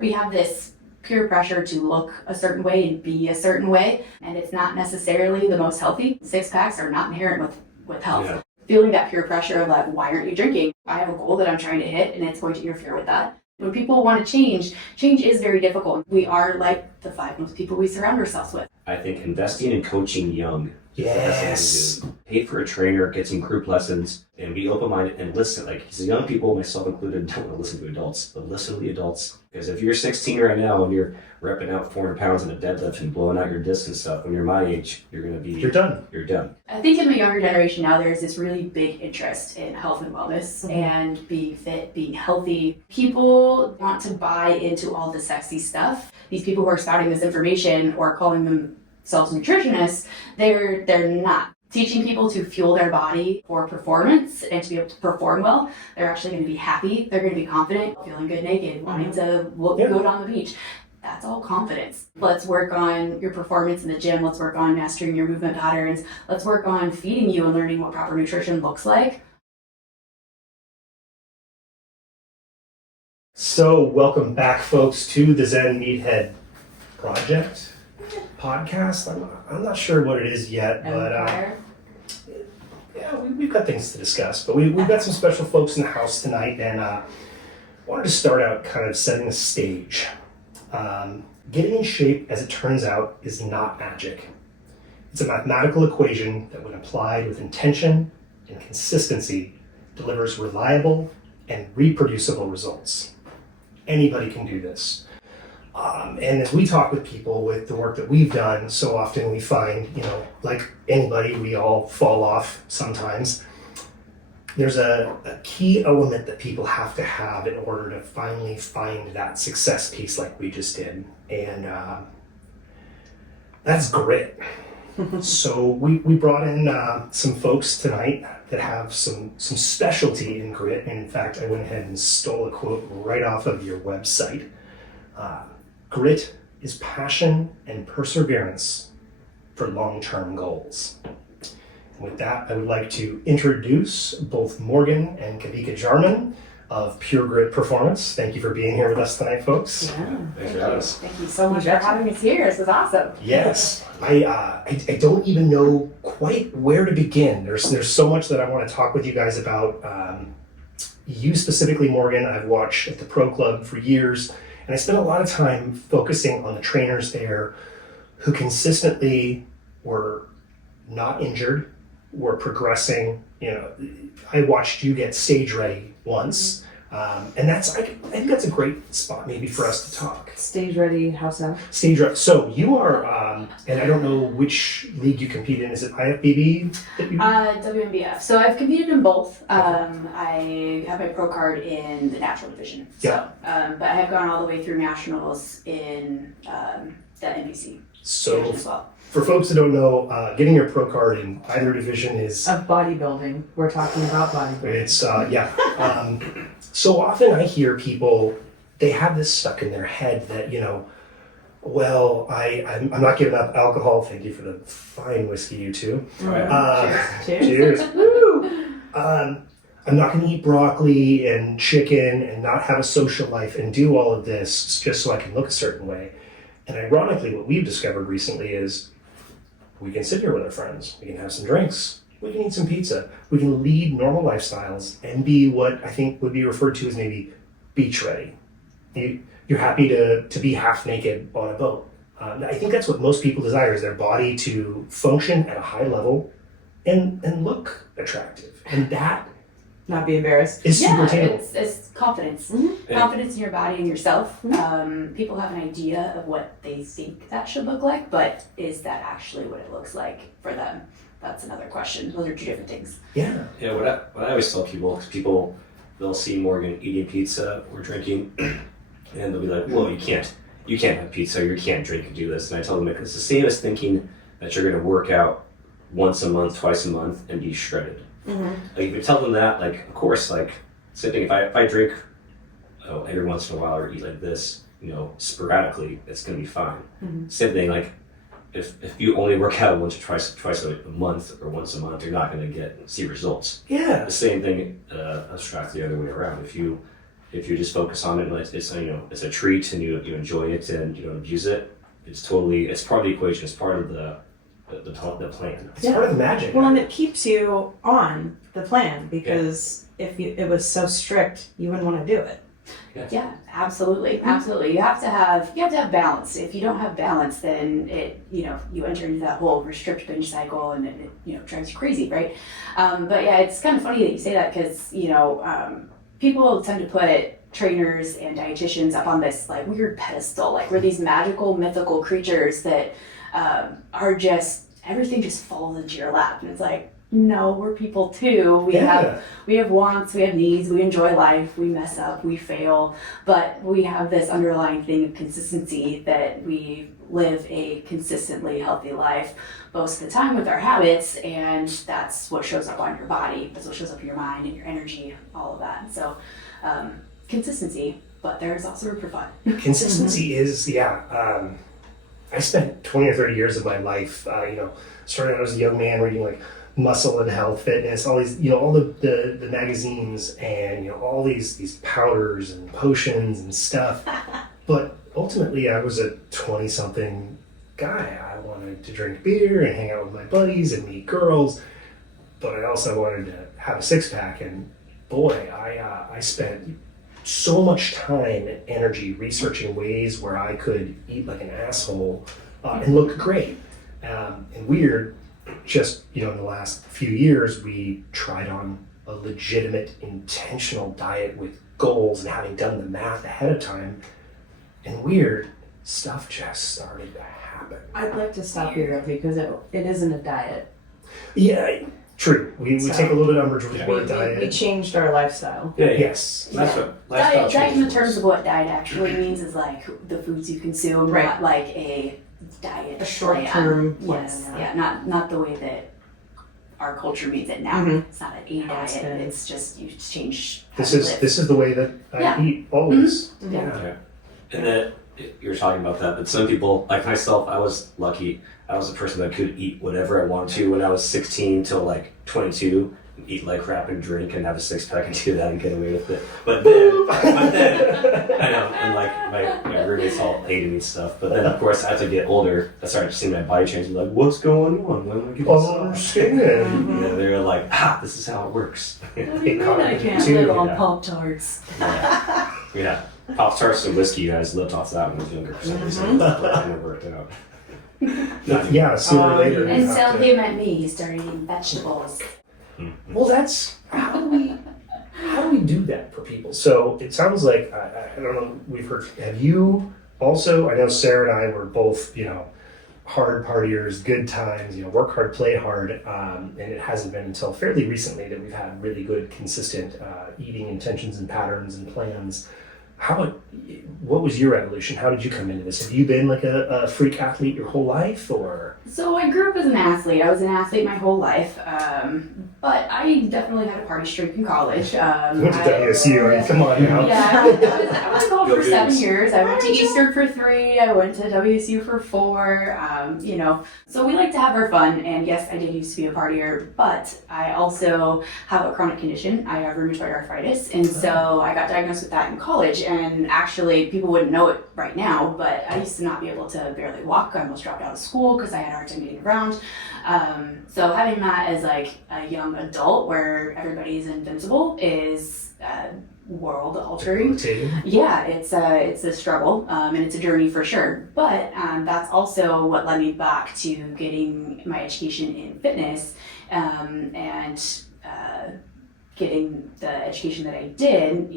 We have this peer pressure to look a certain way and be a certain way, and it's not necessarily the most healthy. Six packs are not inherent with health. Yeah. Feeling that peer pressure of like, why aren't you drinking? I have a goal that I'm trying to hit, and it's going to interfere with that. When people want to change is very difficult. We are like the 5 most people we surround ourselves with. I think investing in coaching young. Yes. Pay for a trainer, get some group lessons, and be open-minded and listen. Like, because young people, myself included, don't want to listen to adults, but listen to the adults. Because if you're 16 right now and you're repping out 400 pounds in a deadlift and blowing out your discs and stuff, when you're my age, you're going to be... You're done. You're done. I think in the younger generation now, there's this really big interest in health and wellness and being fit, being healthy. People want to buy into all the sexy stuff. These people who are spouting this information or calling themselves nutritionists, they're not teaching people to fuel their body for performance and to be able to perform well. They're actually going to be happy. They're going to be confident, feeling good naked, wanting to go down the beach. That's all confidence. Let's work on your performance in the gym. Let's work on mastering your movement patterns. Let's work on feeding you and learning what proper nutrition looks like. So welcome back, folks, to the Zen Meathead Project podcast. I'm not sure what it is yet, but we've got things to discuss. But we've got some special folks in the house tonight, and wanted to start out kind of setting the stage. Getting in shape, as it turns out, is not magic. It's a mathematical equation that, when applied with intention and consistency, delivers reliable and reproducible results. Anybody can do this. And as we talk with people with the work that we've done, so often we find, like anybody, we all fall off sometimes. There's a key element that people have to have in order to finally find that success piece like we just did. And that's grit. So we brought in some folks tonight that have some specialty in grit. And in fact, I went ahead and stole a quote right off of your website. Grit is passion and perseverance for long-term goals. And with that, I would like to introduce both Morgan and Kawika Jarman of Pure Grit Performance. Thank you for being here with us tonight, folks. Yeah, thanks for having us. Thank you so much for having us here. This is awesome. Yes, I don't even know quite where to begin. There's so much that I want to talk with you guys about. You specifically, Morgan, I've watched at the Pro Club for years. And I spent a lot of time focusing on the trainers there who consistently were not injured, were progressing. I watched you get stage ready once. And I think that's a great spot maybe for us to talk. Stage ready, how so? Stage ready. So you are, and I don't know which league you compete in. Is it IFBB that you? WNBF. So I've competed in both. I have my pro card in the natural division. So, but I have gone all the way through nationals in the NBC division as well. For folks that don't know, getting your pro card in either division is... Of bodybuilding. We're talking about bodybuilding. It's, so often I hear people, they have this stuck in their head that, well, I'm not giving up alcohol. Thank you for the fine whiskey, you two. Cheers. Woo! I'm not going to eat broccoli and chicken and not have a social life and do all of this just so I can look a certain way. And ironically, what we've discovered recently is we can sit here with our friends, we can have some drinks, we can eat some pizza, we can lead normal lifestyles and be what I think would be referred to as maybe beach ready. You're happy to be half naked on a boat. I think that's what most people desire, is their body to function at a high level and look attractive. And that not be embarrassed. It's super attainable. It's confidence. Mm-hmm. Confidence in your body and yourself. Mm-hmm. People have an idea of what they think that should look like, but is that actually what it looks like for them? That's another question. Those are two different things. Yeah. Yeah, what I always tell people, because they'll see Morgan eating pizza or drinking, and they'll be like, well, you can't have pizza, you can't drink and do this. And I tell them, it's the same as thinking that you're going to work out once a month, twice a month, and be shredded. Mm-hmm. Like, if you tell them that, like, of course, like, same thing, if I drink every once in a while or eat like this, sporadically, it's going to be fine. Mm-hmm. Same thing, like, if you only work out once or twice a month or once a month, you're not going to see results. Yeah. The same thing, abstract the other way around. If you if you just focus on it, like it's it's a treat and you enjoy it and you don't abuse it. It's part of the equation. It's part of the plan. It's part of the magic. Well, and it keeps you on the plan because if it was so strict, you wouldn't want to do it. Yeah, absolutely. You have to have balance. If you don't have balance, then you enter into that whole restrict binge cycle, and it drives you crazy, right? But yeah, it's kind of funny that you say that because people tend to put trainers and dietitians up on this like weird pedestal, like we're these magical, mythical creatures that are just everything just falls into your lap, and it's like, no, we're people too. We have wants, we have needs, we enjoy life, we mess up, we fail, but we have this underlying thing of consistency that we live a consistently healthy life most of the time with our habits, and that's what shows up on your body, that's what shows up in your mind and your energy, all of that. So consistency, but there's also room for fun. Consistency is, I spent 20 or 30 years of my life, starting out as a young man reading like Muscle and Health, Fitness, all these, all the magazines and, all these powders and potions and stuff. But ultimately I was a 20-something guy. I wanted to drink beer and hang out with my buddies and meet girls, but I also wanted to have a six-pack. And boy, I spent so much time and energy researching ways where I could eat like an asshole and look great. And weird, just in the last few years, we tried on a legitimate, intentional diet with goals and having done the math ahead of time. And weird, stuff just started to happen. I'd like to stop you there because it isn't a diet. Yeah, true. We take a little bit of umbrage with the word diet. We changed our lifestyle. Yes. That's what lifestyle Diet in changes. terms of what diet actually means is like the foods you consume, Right. not like a diet. A short-term plan. Yes, not the way that our culture means it now. Mhm. It's not a diet. It's just you change how This you is live. this is the way that I eat always. Yeah. And then you're talking about that, but some people, like myself, I was lucky. I was a person that could eat whatever I wanted to when I was 16 till like 22, and eat like crap and drink and have a six-pack and do that and get away with it. But then, I know, and like my roommates all hated me and stuff. But then, of course, as I get older, I started seeing my body change. Like, what's going on? When am I getting Understand. they were like, this is how it works. I can't too, live on yeah. Pop-Tarts. Yeah. Pop-Tarts and whiskey, you guys lived off that when I was younger for some reason. But it never worked out. Yeah, sooner or later. you And have so to- him and me, he started eating vegetables. Well, that's how do we do that for people? So it sounds like I don't know. We've heard. Have you also? I know Sarah and I were both hard partiers, good times. Work hard, play hard, and it hasn't been until fairly recently that we've had really good, consistent eating intentions and patterns and plans. What was your evolution? How did you come into this? Have you been like a freak athlete your whole life, or? So I grew up as an athlete. I was an athlete my whole life, but I definitely had a party streak in college. You went to WSU. I mean, come on now. Yeah, I went to college Go for 7 Dudes. years. I went to Eastern for 3. I went to WSU for 4. So we like to have our fun. And yes, I did used to be a partier, but I also have a chronic condition. I have rheumatoid arthritis, and so I got diagnosed with that in college. And actually, people wouldn't know it right now, but I used to not be able to barely walk. I almost dropped out of school because I had a hard time getting around. So having that as like a young adult where everybody's invincible is world altering. Yeah, it's a struggle and it's a journey for sure. But that's also what led me back to getting my education in fitness and getting the education that I did,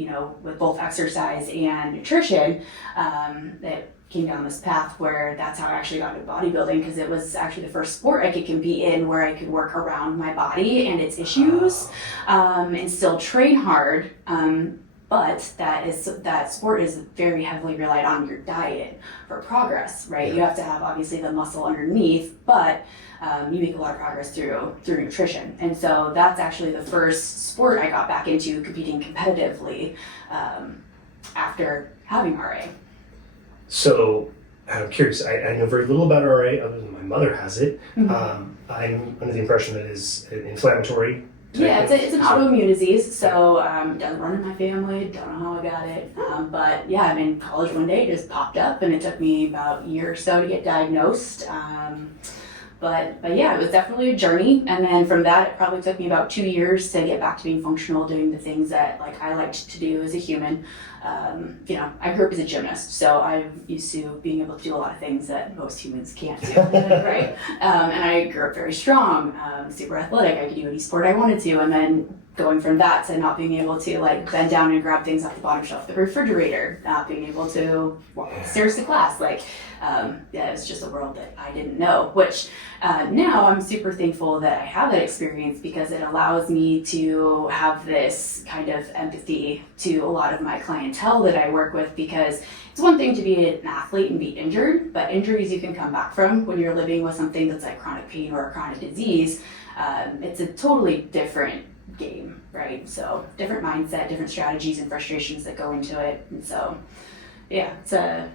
with both exercise and nutrition. That came down this path where that's how I actually got into bodybuilding, because it was actually the first sport I could compete in where I could work around my body and its issues and still train hard. But that sport is very heavily relied on your diet for progress, right? Yeah. You have to have obviously the muscle underneath, but you make a lot of progress through nutrition. And so that's actually the first sport I got back into competing competitively after having RA. So I'm curious. I know very little about RA other than my mother has it. Mhm. I'm under the impression that it is inflammatory Yeah, it's an autoimmune disease, so it doesn't run in my family, don't know how I got it. But yeah, I'm in college one day, it just popped up, and it took me about a year or so to get diagnosed. But yeah, it was definitely a journey, and then from that, it probably took me about 2 years to get back to being functional, doing the things that like I liked to do as a human. I grew up as a gymnast, so I'm used to being able to do a lot of things that most humans can't do, right? And I grew up very strong, super athletic. I could do any sport I wanted to, and then going from that to not being able to like bend down and grab things off the bottom shelf of the refrigerator, not being able to walk upstairs to class, it was just a world that I didn't know, which now I'm super thankful that I have that experience because it allows me to have this kind of empathy to a lot of my clientele that I work with, because it's one thing to be an athlete and be injured, but injuries you can come back from when you're living with something that's like chronic pain or a chronic disease. It's a totally different game, right? So different mindset, different strategies and frustrations that go into it. And so yeah, it's a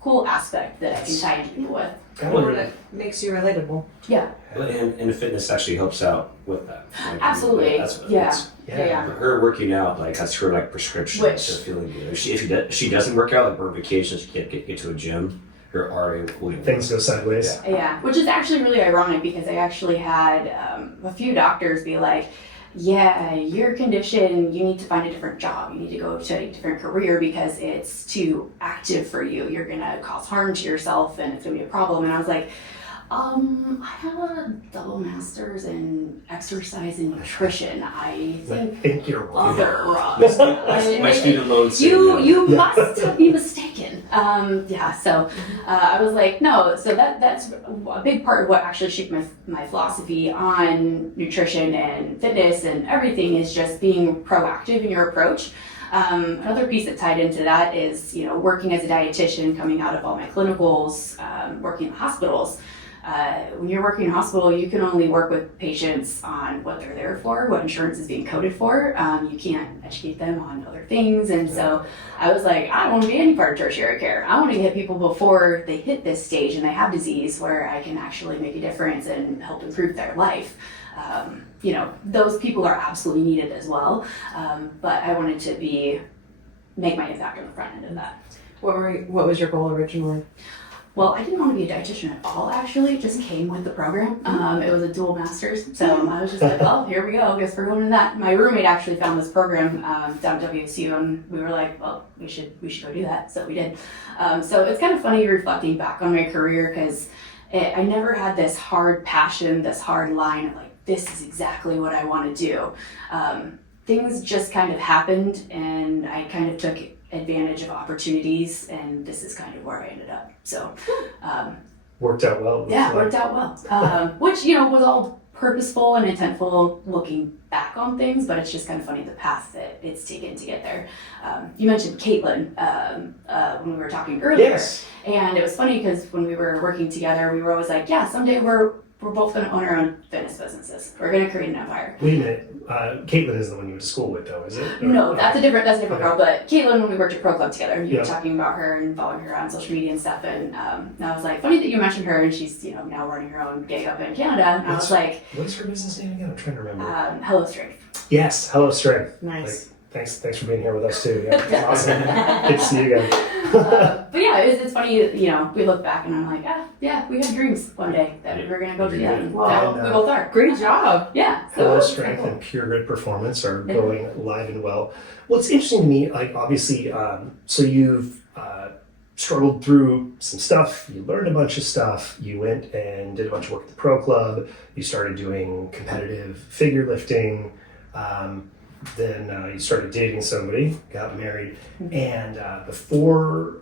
cool aspect that I can tie into people with. Or that makes you relatable. Yeah. And fitness actually helps out with that. Like, Absolutely. Yeah. Her working out, like that's her like prescription to feeling good. If she doesn't work out, like we're on vacation, she can't get to a gym. Her RA will Things go sideways. Yeah, which is actually really ironic because I actually had a few doctors be like, yeah, your condition, you need to find a different job. You need to go to a different career because it's too active for you. You're going to cause harm to yourself and it's going to be a problem. And I was like, I have a double master's in exercise and nutrition. I think you're wrong. My student loans. You must be mistaken. So I was like, no. So that's a big part of what actually shaped my philosophy on nutrition and fitness and everything is just being proactive in your approach. Another piece that tied into that is, working as a dietitian, coming out of all my clinicals, working in hospitals. When you're working in a hospital, you can only work with patients on what they're there for, what insurance is being coded for. You can't educate them on other things. And so I was like, I don't want to be any part of tertiary care. I want to get people before they hit this stage and they have disease where I can actually make a difference and help improve their life. Those people are absolutely needed as well. But I wanted to make my impact on the front end of that. What was your goal originally? Well, I didn't want to be a dietitian at all, actually. It just came with the program. It was a dual master's. So I was just like, oh, here we go. I guess we're going to that. My roommate actually found this program down at WSU, and we were like, well, we should go do that. So we did. So it's kind of funny reflecting back on my career because I never had this hard passion, this hard line of like, this is exactly what I want to do. Things just kind of happened, and I kind of took advantage of opportunities, and this is kind of where I ended up. So worked out well. Yeah, worked out well. Which was all purposeful and intentful looking back on things, but it's just kind of funny the path that it's taken to get there. You mentioned Caitlin when we were talking earlier. Yes. And it was funny because when we were working together, we were always like, yeah, someday we're both going to own our own fitness businesses. We're going to create an empire. Wait a minute. Caitlin is the one you went to school with, though, is it? No, that's a different girl. Okay. But Caitlin, when we worked at Pro Club together, you were talking about her and following her on social media and stuff. And I was like, funny that you mentioned her, and she's now running her own gig up in Canada. And I was like, what's her business name again? I'm trying to remember. Hello Strength. Yes, Hello Strength. Nice. Thanks for being here with us too. Yeah, it's awesome. Good to see you again. But yeah, it's funny, we look back and I'm like, yeah, we had dreams one day that we were going to go do that. And now we both are. Great job. Yeah. Hello Strength and Pure Grit Performance are going live and well. What's interesting to me, like obviously, so you've struggled through some stuff, you learned a bunch of stuff, you went and did a bunch of work at the Pro Club, you started doing competitive figure lifting, then you started dating somebody, got married, and before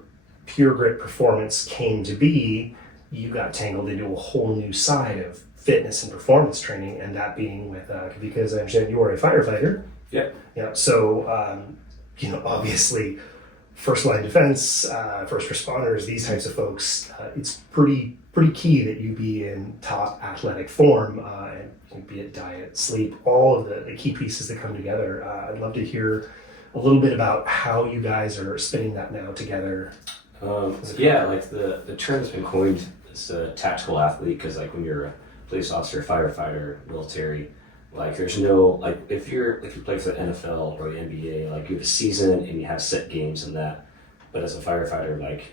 Pure Grit Performance came to be, you got tangled into a whole new side of fitness and performance training, and that being with, because I understand you are a firefighter. Yep. Yeah. So, obviously, first line defense, first responders, these types of folks, it's pretty key that you be in top athletic form, and be it diet, sleep, all of the key pieces that come together. I'd love to hear a little bit about how you guys are spinning that now together. Like the term has been coined as a tactical athlete because like when you're a police officer, firefighter, military, Like there's no like if you play for the NFL or the NBA, like you have a season and you have set games and that. But as a firefighter, like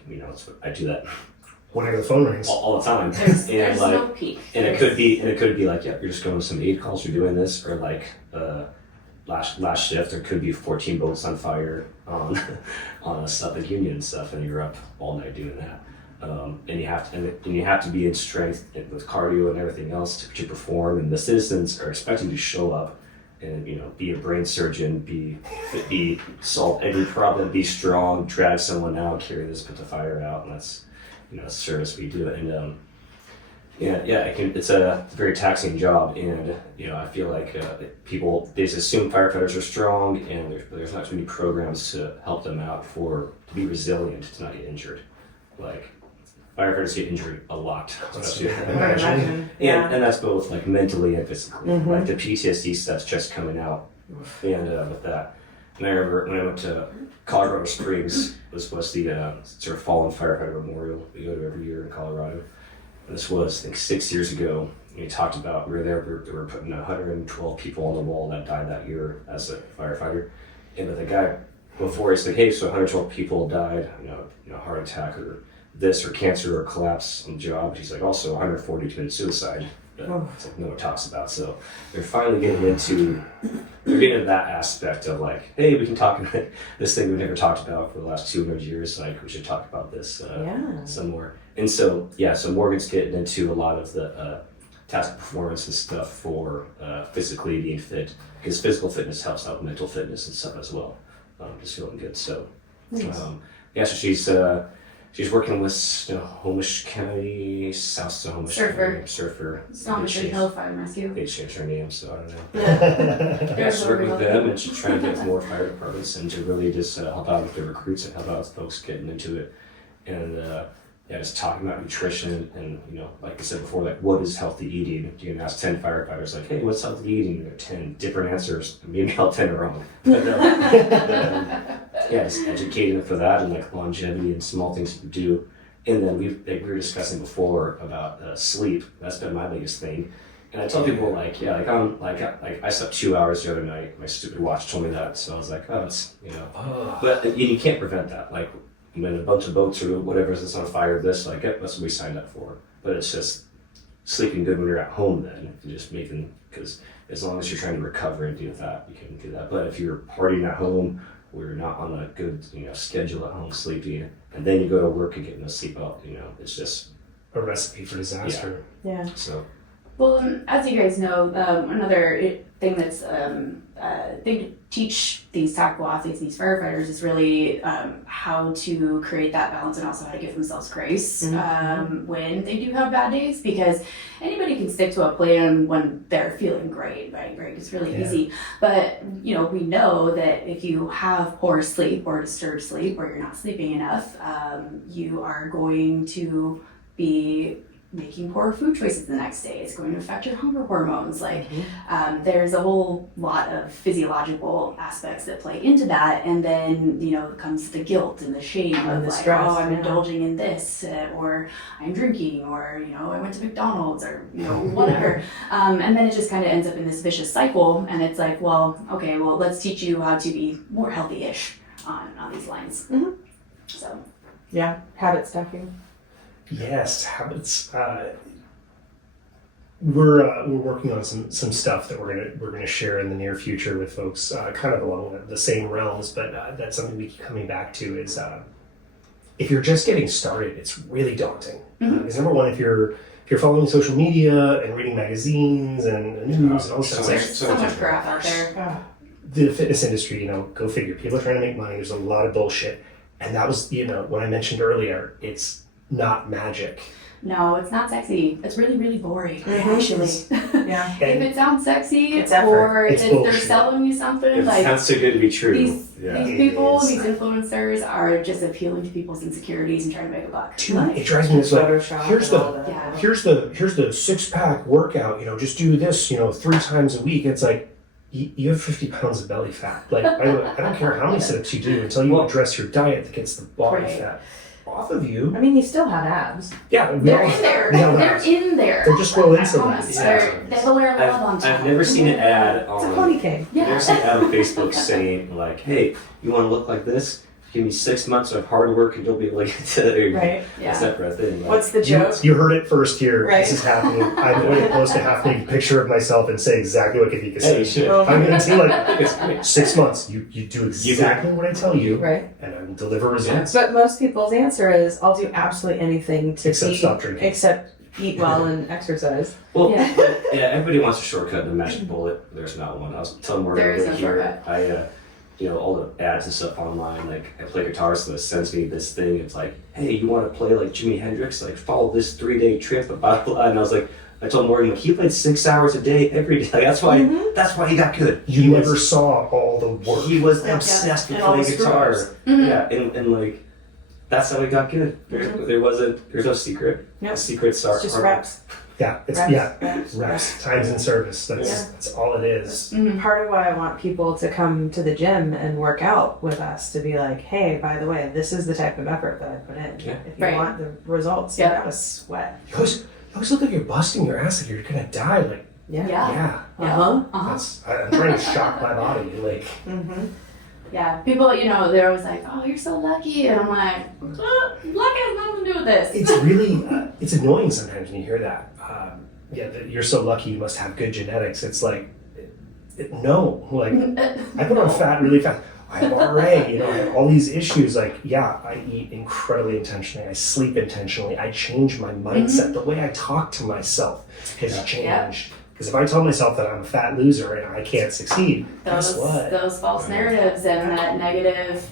I do that Whenever the phone rings. all the time. There's like no peak. and it could be like, yeah, you're just going with some aid calls, you're doing this, or like last shift there could be 14 boats on fire on a Suffolk Union and stuff, and you're up all night doing that. And you have to be in strength with cardio and everything else to perform. And the citizens are expecting you to show up and be a brain surgeon, be solve every problem, be strong, drag someone out, carry this, put the fire out, and that's a service we do. And it's a very taxing job, and I feel like they just assume firefighters are strong, and there's not too many programs to help them out to be resilient, to not get injured. Like firefighters get injured a lot, especially. And that's both like mentally and physically. Mm-hmm. Like the PTSD stuff's just coming out, and with that. And I remember when I went to Colorado Springs, this was the sort of fallen firefighter memorial we go to every year in Colorado. And this was, I think, 6 years ago. We talked about, we were putting 112 people on the wall that died that year as a firefighter. And the guy before, he's like, hey, so 112 people died, heart attack or this or cancer or collapse on the job. He's like, also 140 committed suicide. It's like no one talks about. So they're finally getting into that aspect of like, hey, we can talk about this thing we've never talked about for the last 200 years. Like we should talk about this some more. And so Morgan's getting into a lot of the task performance and stuff for physically being fit, because physical fitness helps out mental fitness and stuff as well. Just feeling good. So so she's working with Snohomish County, South Snohomish County. Surfer. Snohomish Hill Fire and Rescue. They changed her name, so I don't know. Yeah. She's working with them, and she's trying to get more fire departments and to really just help out with the recruits and help out with folks getting into it. And just talking about nutrition and, like I said before, like what is healthy eating? You can ask 10 firefighters, like, hey, what's healthy eating? You get 10 different answers. Maybe all 10 are wrong. But just educating them for that and like longevity and small things we do. And then we were discussing before about sleep. That's been my biggest thing. And I tell people I slept 2 hours the other night. My stupid watch told me that, so I was like, oh, it's but you can't prevent that. Like when a bunch of boats or whatever is on fire, that's what we signed up for. But it's just sleeping good when you're at home. Then just because as long as you're trying to recover and do that, you can do that. But if you're partying at home, or you're not on a good schedule at home sleeping, and then you go to work and get no sleep out, it's just a recipe for disaster. Yeah. So. Well, as you guys know, another thing that's thing to teach these tactical athletes, these firefighters, is really how to create that balance and also how to give themselves grace when they do have bad days, because anybody can stick to a plan when they're feeling great, right? It's really easy. But, we know that if you have poor sleep or disturbed sleep, or you're not sleeping enough, you are going to be making poor food choices the next day. It's going to affect your hunger hormones. There's a whole lot of physiological aspects that play into that, and then comes the guilt and the shame of the stress, I'm indulging in this, or I'm drinking, or I went to McDonald's, or whatever, and then it just kind of ends up in this vicious cycle. And it's like, let's teach you how to be more healthy-ish on these lines. So habit stacking. Yes, habits. We're working on some stuff that we're gonna share in the near future with folks, kind of along the same realms. But that's something we keep coming back to. Is if you're just getting started, it's really daunting. Because number one, if you're following social media and reading magazines and news and all this stuff, there's so much crap out there. The fitness industry, go figure. People are trying to make money. There's a lot of bullshit, and that was what I mentioned earlier. It's not magic. No, it's not sexy. It's really, really boring, actually. Yeah. If it sounds sexy, it's effort. or it's if they're bullshit. selling you something, It sounds too good to be true. These people, is. these influencers are just appealing to people's insecurities and trying to make a buck. It drives me this way. Photoshop. Here's the 6-pack workout. Just do this. 3 times a week. It's like you have 50 pounds of belly fat. Like I don't care how many sit-ups you do until you address your diet that gets the body fat off of you. I mean, you still have abs. Yeah, They're in there. we have They're abs. in there. They're just well I insulated. promise. Yeah. They have a layer of love on top. I've never seen an ad It's a on. pony cake. I've never seen an ad on Facebook saying like, "Hey, you want to look like this? Give me 6 months of hard work, and you'll be able to get to." Right. That's that for a thing. Like, What's the joke? You heard it first here. Right. This is happening. I'm going to post a half-naked picture of myself and say exactly what Kawika Hey, said. you should. Oh. I'm going to say like, It's great. 6 months. You do exactly what I tell you, Right. and I will deliver results. But most people's answer is, I'll do absolutely anything to Except eat, stop drinking. except eat well and exercise. Well, Yeah. yeah, everybody wants a shortcut and a magic bullet. There's not one. I was telling Morgan There is over no here, shortcut. all the ads and stuff online, like I play guitar, so it sends me this thing. It's like, hey, you want to play like Jimi Hendrix? Like follow this 3-day trip, blah, blah, blah. And I was like, I told Morgan, like, he played 6 hours a day every day. Like, that's why he got good. You He never was, saw all the work. he was Yeah, obsessed with and all playing the guitar. screw-ups. Yeah, and like, that's how he got good. There's no secret. Nope. The secrets are It's just reps. Yeah, it's reps, times in service. That's all it is. Part of why I want people to come to the gym and work out with us to be like, hey, by the way, this is the type of effort that I put in. Yeah. If you Right. want the results, Yeah. you gotta sweat. You always look like you're busting your ass like you're gonna die. Like, Yeah. yeah, Uh-huh. I'm trying to shock my body. Like, Mm-hmm. Yeah. People, they're always like, "Oh, you're so lucky," and I'm like, "Luck has nothing to do with this." it's really, it's annoying sometimes when you hear that. That you're so lucky, you must have good genetics. It's like, no, like I put on fat really fast. I have RA, I have all these issues. Like, yeah, I eat incredibly intentionally. I sleep intentionally. I change my mindset. The way I talk to myself has changed. Because if I tell myself that I'm a fat loser and I can't succeed, guess what? Those false narratives and that negative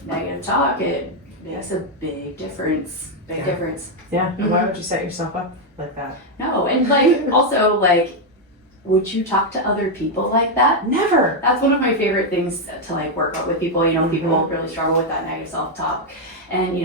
talk, it makes a big difference. Big difference. Yeah. And why would you set yourself up like that? No, and also would you talk to other people like that? Never. That's one of my favorite things to work out with people. People really struggle with that negative self-talk, and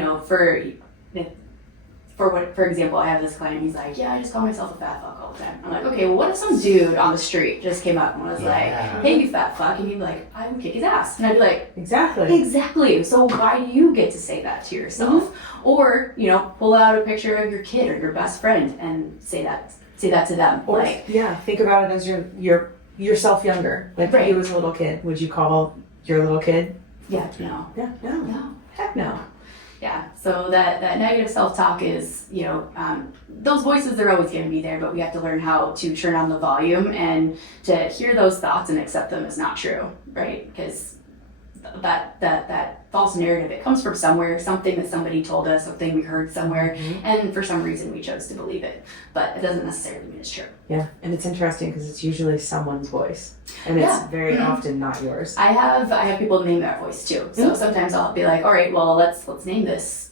for example, I have this client. He's like, "Yeah, I just call myself a fat fuck all the time." I'm like, "Okay, well, what if some dude on the street just came up and was like, hey, you fat fuck,' and he'd be like, "I would kick his ass," and I'd be like, Exactly. "Exactly. So why do you get to say that to yourself?" Or pull out a picture of your kid or your best friend and say that to them. Or think about it as your yourself younger. Like Right. you as a little kid. Would you call your little kid? Yeah, no. No. Heck no. Yeah, so that negative self-talk is, those voices are always going to be there, but we have to learn how to turn on the volume and to hear those thoughts and accept them as not true, right? Because that false narrative, it comes from somewhere, something that somebody told us, something we heard somewhere, and for some reason we chose to believe it, but it doesn't necessarily mean it's true. Yeah, and it's interesting because it's usually someone's voice, and it's very often not yours. I have people name that voice too, so sometimes I'll be like, all right, well, let's name this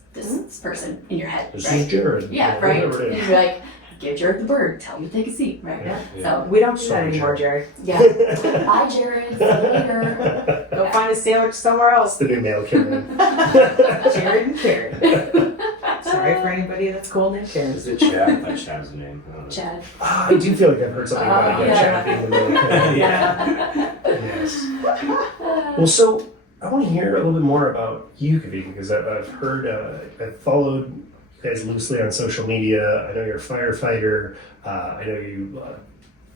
person in your head, This right? is Jared. Yeah, right. Whatever it And is. you're like, give Jared the bird, tell him to take a seat, right? Yeah. So, We don't do that Sorry, anymore, Jared. yeah. Bye, Jared. See you later. Go find a sandwich somewhere That's else. the new male Karen. Jared and Karen. Sorry for anybody that's cool named Karen. Is it Chad? I thought Chad was the name. I don't know. Chad. I do feel like I've heard something about Yeah. Chad being the male Karen. Yeah. Yes. Well, so I want to hear a little bit more about you, Kawika, because I've heard, I've followed you guys loosely on social media. I know you're a firefighter. I know you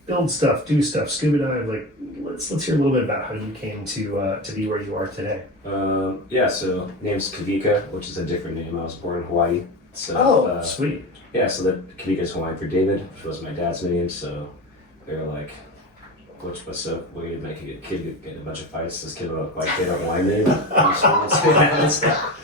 build stuff, do stuff, scuba dive. Like, let's hear a little bit about how you came to be where you are today. So name's Kawika, which is a different name. I was born in Hawaii. So, Sweet. Yeah, so that Kawika is Hawaiian for David, which was my dad's name. So they were like, what's up? What are you making a kid get in a bunch of fights? This kid with a white kid, a Hawaiian name.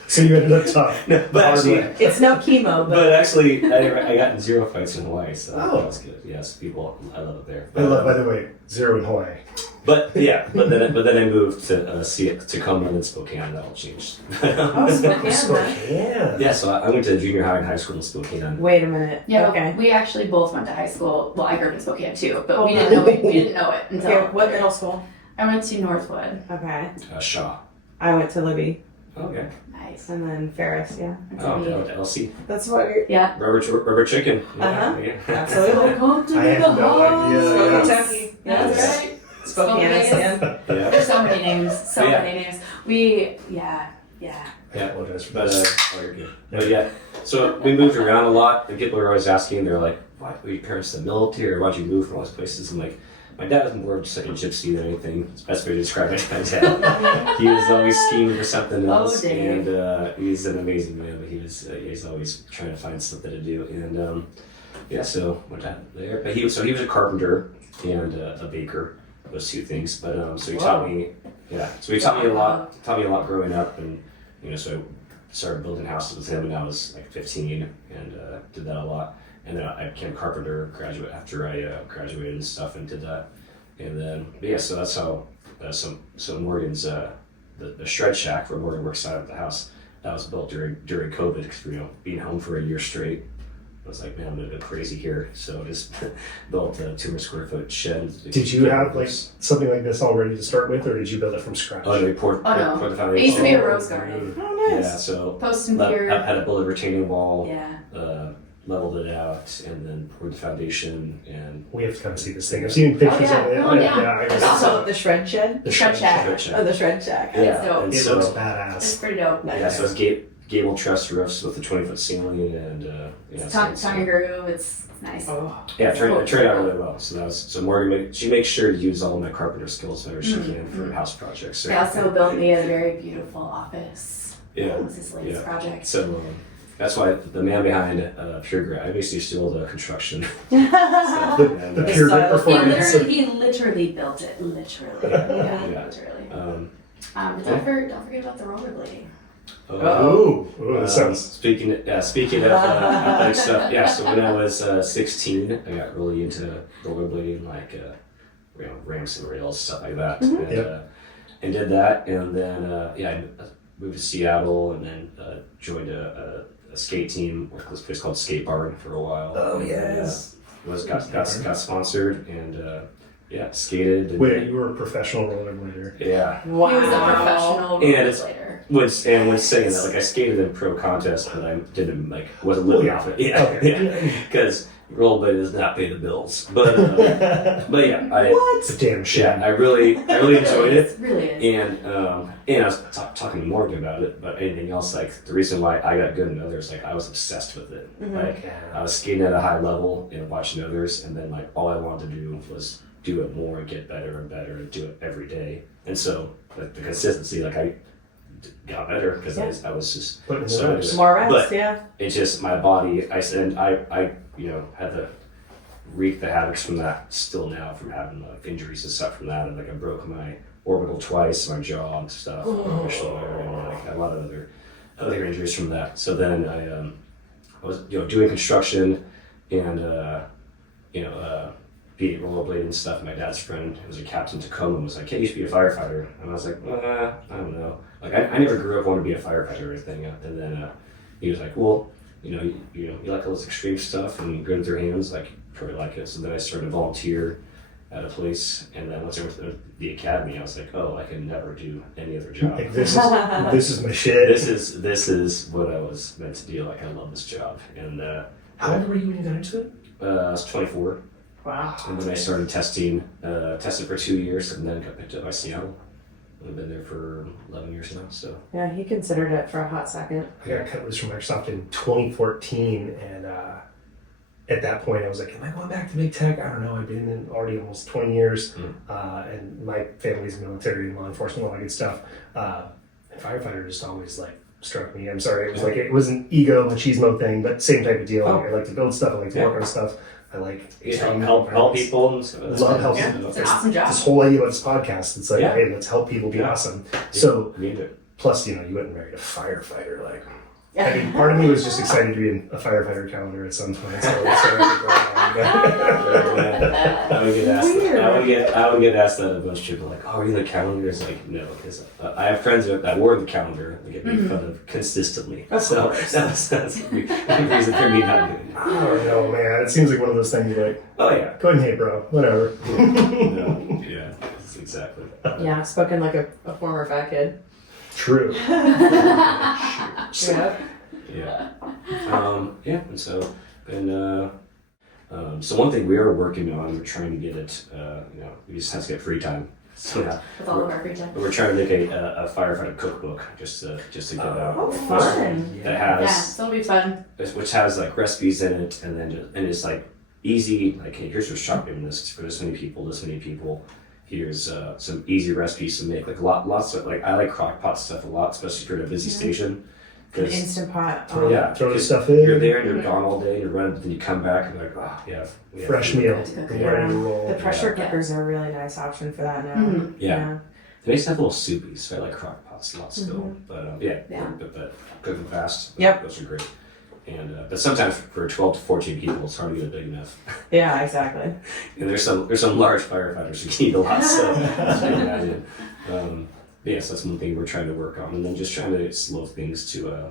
So you ended up tough. No, but Hard actually, way. It's no chemo, but actually, I got in 0 fights in Hawaii, so Oh. that was good. Yes, people, I love it there. I love, by the way, 0 in Hawaii. But then I moved to Tacoma and then Spokane. That all changed. Oh, Spokane. Spokane. Yeah, so I went to junior high and high school in Spokane. Wait a minute. Yeah, Okay. we actually both went to high school. Well, I grew up in Spokane too, but Oh. we didn't know it. We didn't know it until. Okay, what middle school? I went to Northwood. Okay. Shaw. I went to Libby, Okay. Nice. and then Ferris, yeah. Oh, okay. I went to LC. That's what you're... Yeah. Rubber chicken. Uh-huh. Yeah. Absolutely. Welcome to I had the no house. idea. Kentucky. That's Yes. right. Spokane is in. Yeah. There's so many names. So Yeah. many names. We, yeah. I apologize for But this. oh, you're good. But yeah, So we moved around a lot, and people are always asking, they're like, why were your parents in the military, or why'd you move from all these places? I'm like, my dad was more just like a gypsy than anything. It's the best way to describe my dad. He was always scheming for something else, and he's an amazing man, but he's always trying to find something to do. And yeah, so my dad there, but he was a carpenter and a baker, those two things. But so he taught me, so he taught me a lot growing up, and so I started building houses with him when I was like 15, and did that a lot. And then I became a carpenter graduate after I graduated and stuff, and did that. And then so that's how so Morgan's the shred shack where Morgan works out of the house, that was built during COVID, because being home for a year straight, I was like, man, I'm gonna go crazy here. So I just built a 200 square foot shed. Did you have like something like this all ready to start with, or did you build it from scratch? Oh, no, we poured the foundation. It used to be a rose garden. Oh, nice. Yeah, so Post and pier. I had to build a retaining wall. Yeah. Leveled it out, and then poured the foundation. And we have to come see this thing. I've seen pictures of it. Oh, yeah. I It's was, also the shred shed? The shred shack. Oh, the shred shack. It's dope. and it so looks It's badass. pretty dope. yeah, so it's gable truss roofs with a 20-foot ceiling, and Tongue and groove. It's nice. Oh. yeah, it turned out really well. So Morgan she makes sure to use all of my carpenter skills whenever she can for house projects. So, They also built me a very beautiful office. yeah, That was his latest project. so that's why the man behind Pure Grit, I basically used to do all the construction. The pure grit style. performance. He literally built it. Literally. Yeah, literally. But don't forget about the rollerblading. Ooh, that sounds. Speaking of athletic stuff, yeah. So when I was 16, I got really into rollerblading, like ramps and rails, stuff like that, and did that. And then I moved to Seattle, and then joined a skate team with this place called Skate Barn for a while. Oh yes. Got sponsored, and skated. And, Wait, you were a professional rollerblader. Yeah. Wow. He was a professional rollerblader. When saying that, like, I skated in pro contests, but I didn't wasn't living off it. Yeah, because rollerblade does not pay the bills. But yeah, It's a damn shame. I really enjoyed it. It really is. And I was talking to Morgan about it, but anything else, like the reason why I got good in others, like I was obsessed with it. Like I was skating at a high level and watching others, and then like all I wanted to do was do it more and get better and better and do it every day. And so the consistency, like I got better because I was just so into it. More rest, But it's just my body. I had to reap the havocs from that still now, from having injuries and stuff from that. And like I broke my orbital twice, my jaw and stuff, my shoulder, and like a lot of other injuries from that. So then I was doing construction and being rollerblade and stuff. My dad's friend, who was a captain in Tacoma, was like, "Hey, you should be a firefighter." And I was like, I don't know. Like I never grew up wanting to be a firefighter or anything. And then he was like, "Well, you like all this extreme stuff and good with your hands, like you probably like it." So then I started to volunteer at a place, and then once I went to the academy, I was like, "Oh, I can never do any other job. Like, this is my shit. This is what I was meant to do. Like I love this job." And how old were you when you got into it? I was 24. Wow. And then I started tested for 2 years, and then got picked up by Seattle. I've been there for 11 years now, so. Yeah, he considered it for a hot second. I got cut loose from Microsoft in 2014, and at that point I was like, am I going back to big tech? I don't know. I've been in already almost 20 years, and my family's military and law enforcement, all that good stuff. And firefighter just always like struck me. I'm sorry, it was an ego machismo thing, but same type of deal. Like, I like to build stuff, I like to work on stuff. I like help people. And love helping. Yeah, it's an awesome job. This whole idea of this podcast, it's like, hey, let's help people be awesome. So, plus, you wouldn't marry a firefighter. Like, I mean, part of me was just excited to be in a firefighter calendar at some point. So I would get asked that a bunch of people, like, "Oh, are you in the calendar?" It's like, no, because I have friends that wore the calendar and get made fun of consistently. So that's the reason for me not doing it. I don't know, man. It seems like one of those things like, oh yeah, go ahead, hey, bro, whatever. Exactly. Yeah, spoken like a former fat kid. True. Yeah. And so one thing we are working on, we're trying to get it. We just have to get free time. So yeah, With all of our free time. we're trying to make a firefighter cookbook just to give out. Oh, fun. That Yeah, has so it'll be fun. which has like recipes in it, and then it's like easy. Like, hey, here's your shopping list for this many people. This many people. Here's some easy recipes to make. Like lots of like I like crock pot stuff a lot, especially if you're at a busy station. An 'Cause- Instant Pot. yeah, Throw the 'cause stuff in. You're there and you're gone all day. You run, then you come back and like, oh, we have Fresh food. meal. Good to cook. Ready to roll. The pressure Yeah. cookers are a really nice option for that now. Mhm. Yeah. They used to have little soupies, so I like crock pots a lot still. Mhm. But Yeah. but cooking fast. Yep. Those are great. And but sometimes for 12 to 14 people, it's hard to get it big enough. Yeah, exactly. And there's some large firefighters who need a lot, so as you can imagine. But yes, that's one thing we're trying to work on, and then just trying to slow things to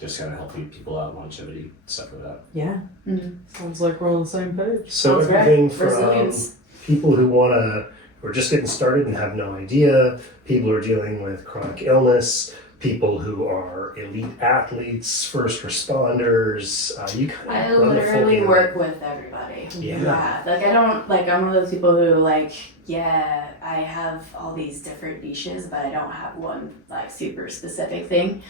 just kind of help people out, longevity, stuff like that. Yeah. Mhm. Sounds like we're on the same page. So Sounds right. everything from Resilience. people who who are just getting started and have no idea, people who are dealing with chronic illness, people who are elite athletes, first responders. You kind I of run the full literally gamut. work with everybody. Yeah. Like I don't like I'm one of those people who like, yeah, I have all these different niches, but I don't have one like super specific thing.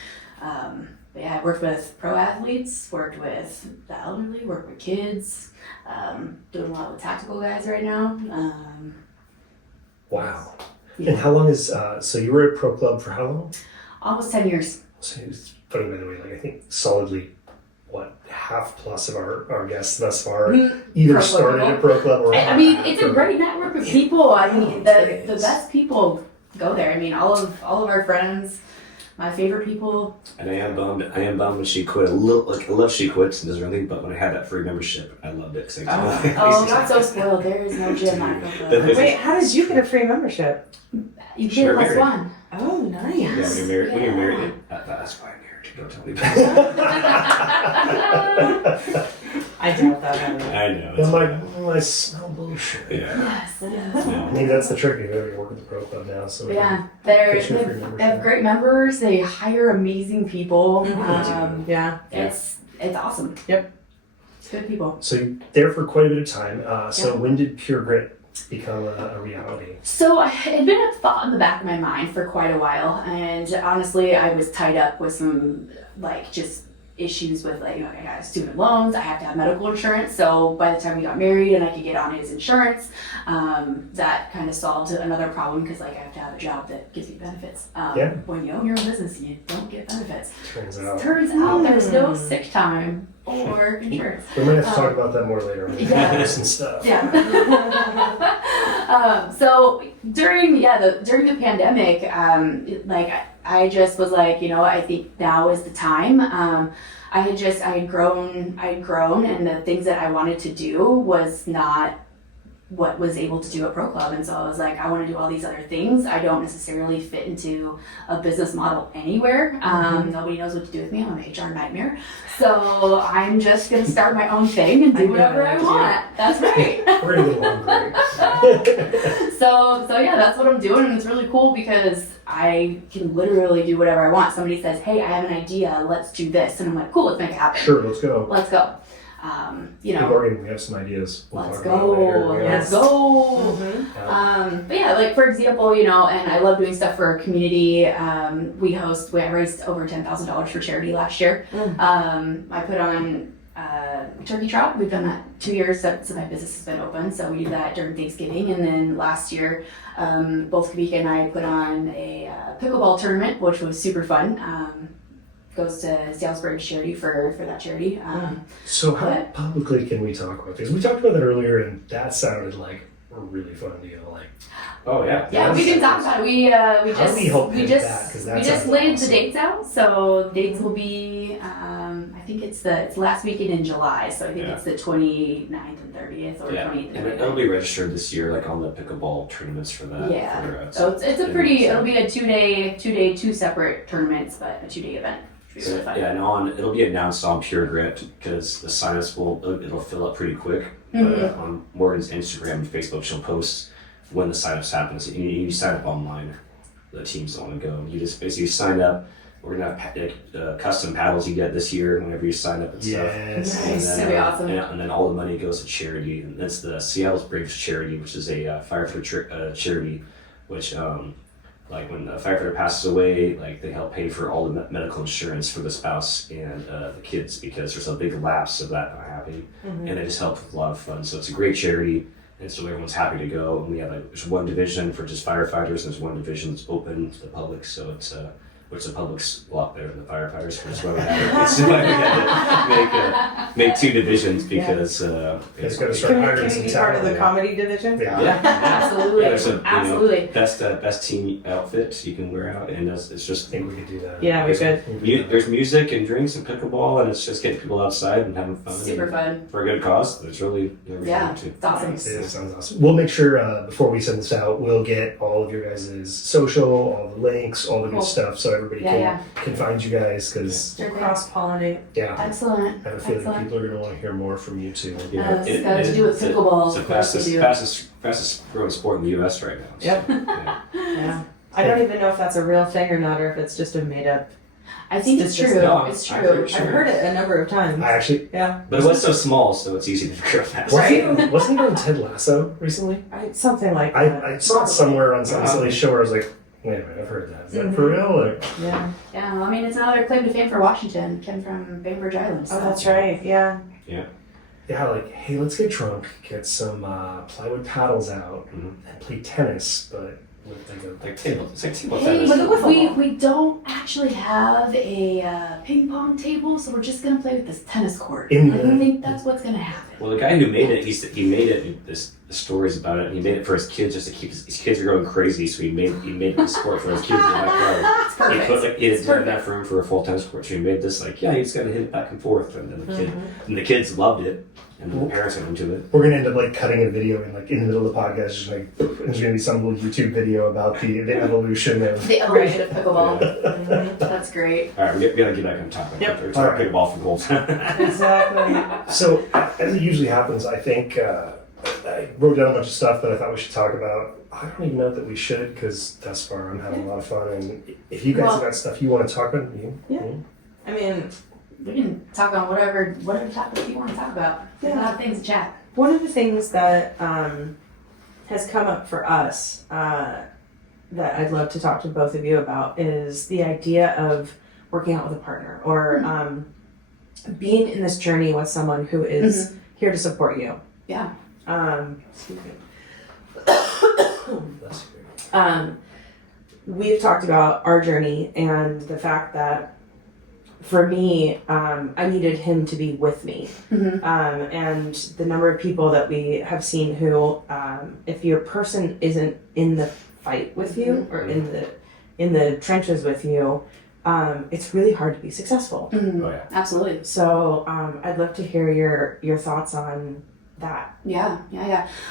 But yeah, I worked with pro athletes, worked with the elderly, worked with kids, doing a lot with tactical guys right now. Wow. Yeah. And how long is so you were at Pro Club for how long? Almost 10 years. So it's funny, by the way, like I think solidly half plus of our guests thus far either Pro Club started people. at Pro Club or I mean, it's a Pro great network of people. I mean, It the is. best people go there. I mean, all of our friends, my favorite people. And I am bummed when she quit. I love she quits and does her own thing, but when I had that free membership, I loved it. 'Cause I Oh, not so spoiled. There is no gym at Pro Club. Wait, how did you get a free membership? You Sure, get plus married. one. Oh, nice. Yeah, when you're married, Yeah. that's why I'm married. Don't tell me about I doubt that. it. I know. I'm like, I smell bullshit. Yeah. Yes. Yes. Yeah. Maybe that's the trick. You gotta work with the Pro Club now. So Yeah, Get your free they have membership. great members. They hire amazing people. Mhm. Yeah. It's awesome. Yep. It's good people. So you're there for quite a bit of time. So Yeah. when did Pure Grit become a reality? So it had been a thought in the back of my mind for quite a while, and honestly, I was tied up with some like just issues with like I got student loans. I have to have medical insurance. So by the time we got married and I could get on his insurance, that kind of solved another problem because like I have to have a job that gives you benefits. Yeah. When you own your own business, you don't get benefits. Turns out. Turns out there's no sick time or insurance. We might have to talk about that more later. Yeah. Some stuff. Yeah. So during the pandemic, like I just was like, I think now is the time. I had grown, and the things that I wanted to do was not what was able to do at Pro Club, and so I was like, I want to do all these other things. I don't necessarily fit into a business model anywhere. Nobody knows what to do with me. I'm an HR nightmare, so I'm just gonna start my own thing and do whatever I want. That's right. We're gonna get along great. So yeah, that's what I'm doing, and it's really cool because I can literally do whatever I want. Somebody says, "Hey, I have an idea. Let's do this," and I'm like, "Cool, let's make it happen. Sure, let's go. Let's go." Hey, Morgan, we have some ideas. We'll Let's talk about it later. go. Yeah. Let's go. Mhm. But yeah, like for example, and I love doing stuff for our community. I raised over $10,000 for charity last year. I put on turkey trot. We've done that 2 years since my business has been open. So we do that during Thanksgiving. And then last year, both Kawika and I put on a pickleball tournament, which was super fun. Goes to Salesburg charity for that charity. So how But- publicly can we talk about this? We talked about that earlier, and that sounded like a really fun deal. Like, Oh yeah. Yeah, we can talk about it. We How do we help we with just that? 'Cause that we just sounds laid awesome. the dates out. So the dates will be I think it's last weekend in July. So I think Yeah. it's the 29th and 30th or Yeah, 20th and and it'll 29th. be registered this year, like on the pickleball tournaments for that. Yeah. For, So it's a tournaments, pretty so- it'll be a 2-day, two separate tournaments, but a 2-day event. Should be really fun. Yeah, and it'll be announced on Pure Grit because the signups it'll fill up pretty quick. Mhm. But on Morgan's Instagram and Facebook, she'll post when the signups happen. So you sign up online. The teams don't want to go. You just basically sign up. We're gonna have custom paddles you get this year whenever you sign up and stuff. yes. Nice. That'd be awesome. And then all the money goes to charity. And that's the Seattle's Braves charity, which is a firefighter charity which like when a firefighter passes away, like they help pay for all the medical insurance for the spouse and the kids because there's a big lapse of that not happening, and they just help with a lot of fun. So it's a great charity, and so everyone's happy to go. And we have there's one division for just firefighters, and there's one division that's open to the public. So it's which the public's a lot better than the firefighters, which is why we had to make two divisions because It's going to start Can hiring we some be part of the talent. comedy division? Yeah. Absolutely. there's a Absolutely. best team outfit you can wear out, and it's just I think we could do that. Yeah, we could. there's music and drinks and pickleball, and it's just getting people outside and having fun. Super and fun. for a good cause. It's really Yeah, too. it's awesome. It sounds awesome. We'll make sure before we send this out, we'll get all of your guys' social, all the links, all the Cool. good stuff, so everybody can find you guys. Because Sure thing. Cross-pollinate. yeah, Excellent. I have a feeling Excellent. people are going to want to hear more from you too. Yeah, it's got to do with pickleball. It's the Of course we do. fastest growing sport in the U.S. right now. So, Yep. yeah. Yeah. I don't even know if that's a real thing or not, or if it's just a made-up. I think it's true. No, It's I'm true. pretty sure. I've heard it a number of times. I actually Yeah. But it was so small, so it's easy to figure out fast. wasn't he on Ted Lasso recently? Something like that. I saw it somewhere on some silly show where I was like, wait a minute, I've heard that. Is that for real? Or? Yeah. Yeah, I mean, it's another claim to fame for Washington. Came from Bainbridge Island. Oh, that's right. Yeah. Yeah, like, hey, let's get drunk, get some plywood paddles out, and play tennis, but with It's like table Hey, tennis. we don't actually have a ping pong table, so we're just gonna play with this tennis court. In I the- think that's what's gonna happen. Well, the guy who made it, he made it. The stories about it, and he made it for his kids just to keep his kids are going crazy. So he made this sport for his kids in the backyard. It's perfect. He didn't have enough room for a full tennis court, so he made this like, yeah, you just got to hit it back and forth, and then the kids loved it, and the parents got into it. We're gonna end up like cutting a video in like in the middle of the podcast, just like there's gonna be some little YouTube video about the evolution of. The evolution of pickleball. That's great. All right, we gotta get back on topic. Yep. We're talking pickleball for goals. Exactly. So as it usually happens, I think I wrote down a bunch of stuff that I thought we should talk about. I don't even know that we should because thus far I'm having a lot of fun. And if you guys have got stuff you want to talk about, I mean, We can talk on whatever topic you want to talk about. There's a lot of things to chat. one of the things that has come up for us that I'd love to talk to both of you about is the idea of working out with a partner or being in this journey with someone who is here to support you. Yeah. Excuse me. We've talked about our journey and the fact that for me, I needed him to be with me. And the number of people that we have seen who, if your person isn't in the fight with you or in the trenches with you, it's really hard to be successful. Oh yeah. Absolutely. So I'd love to hear your thoughts on that. Yeah.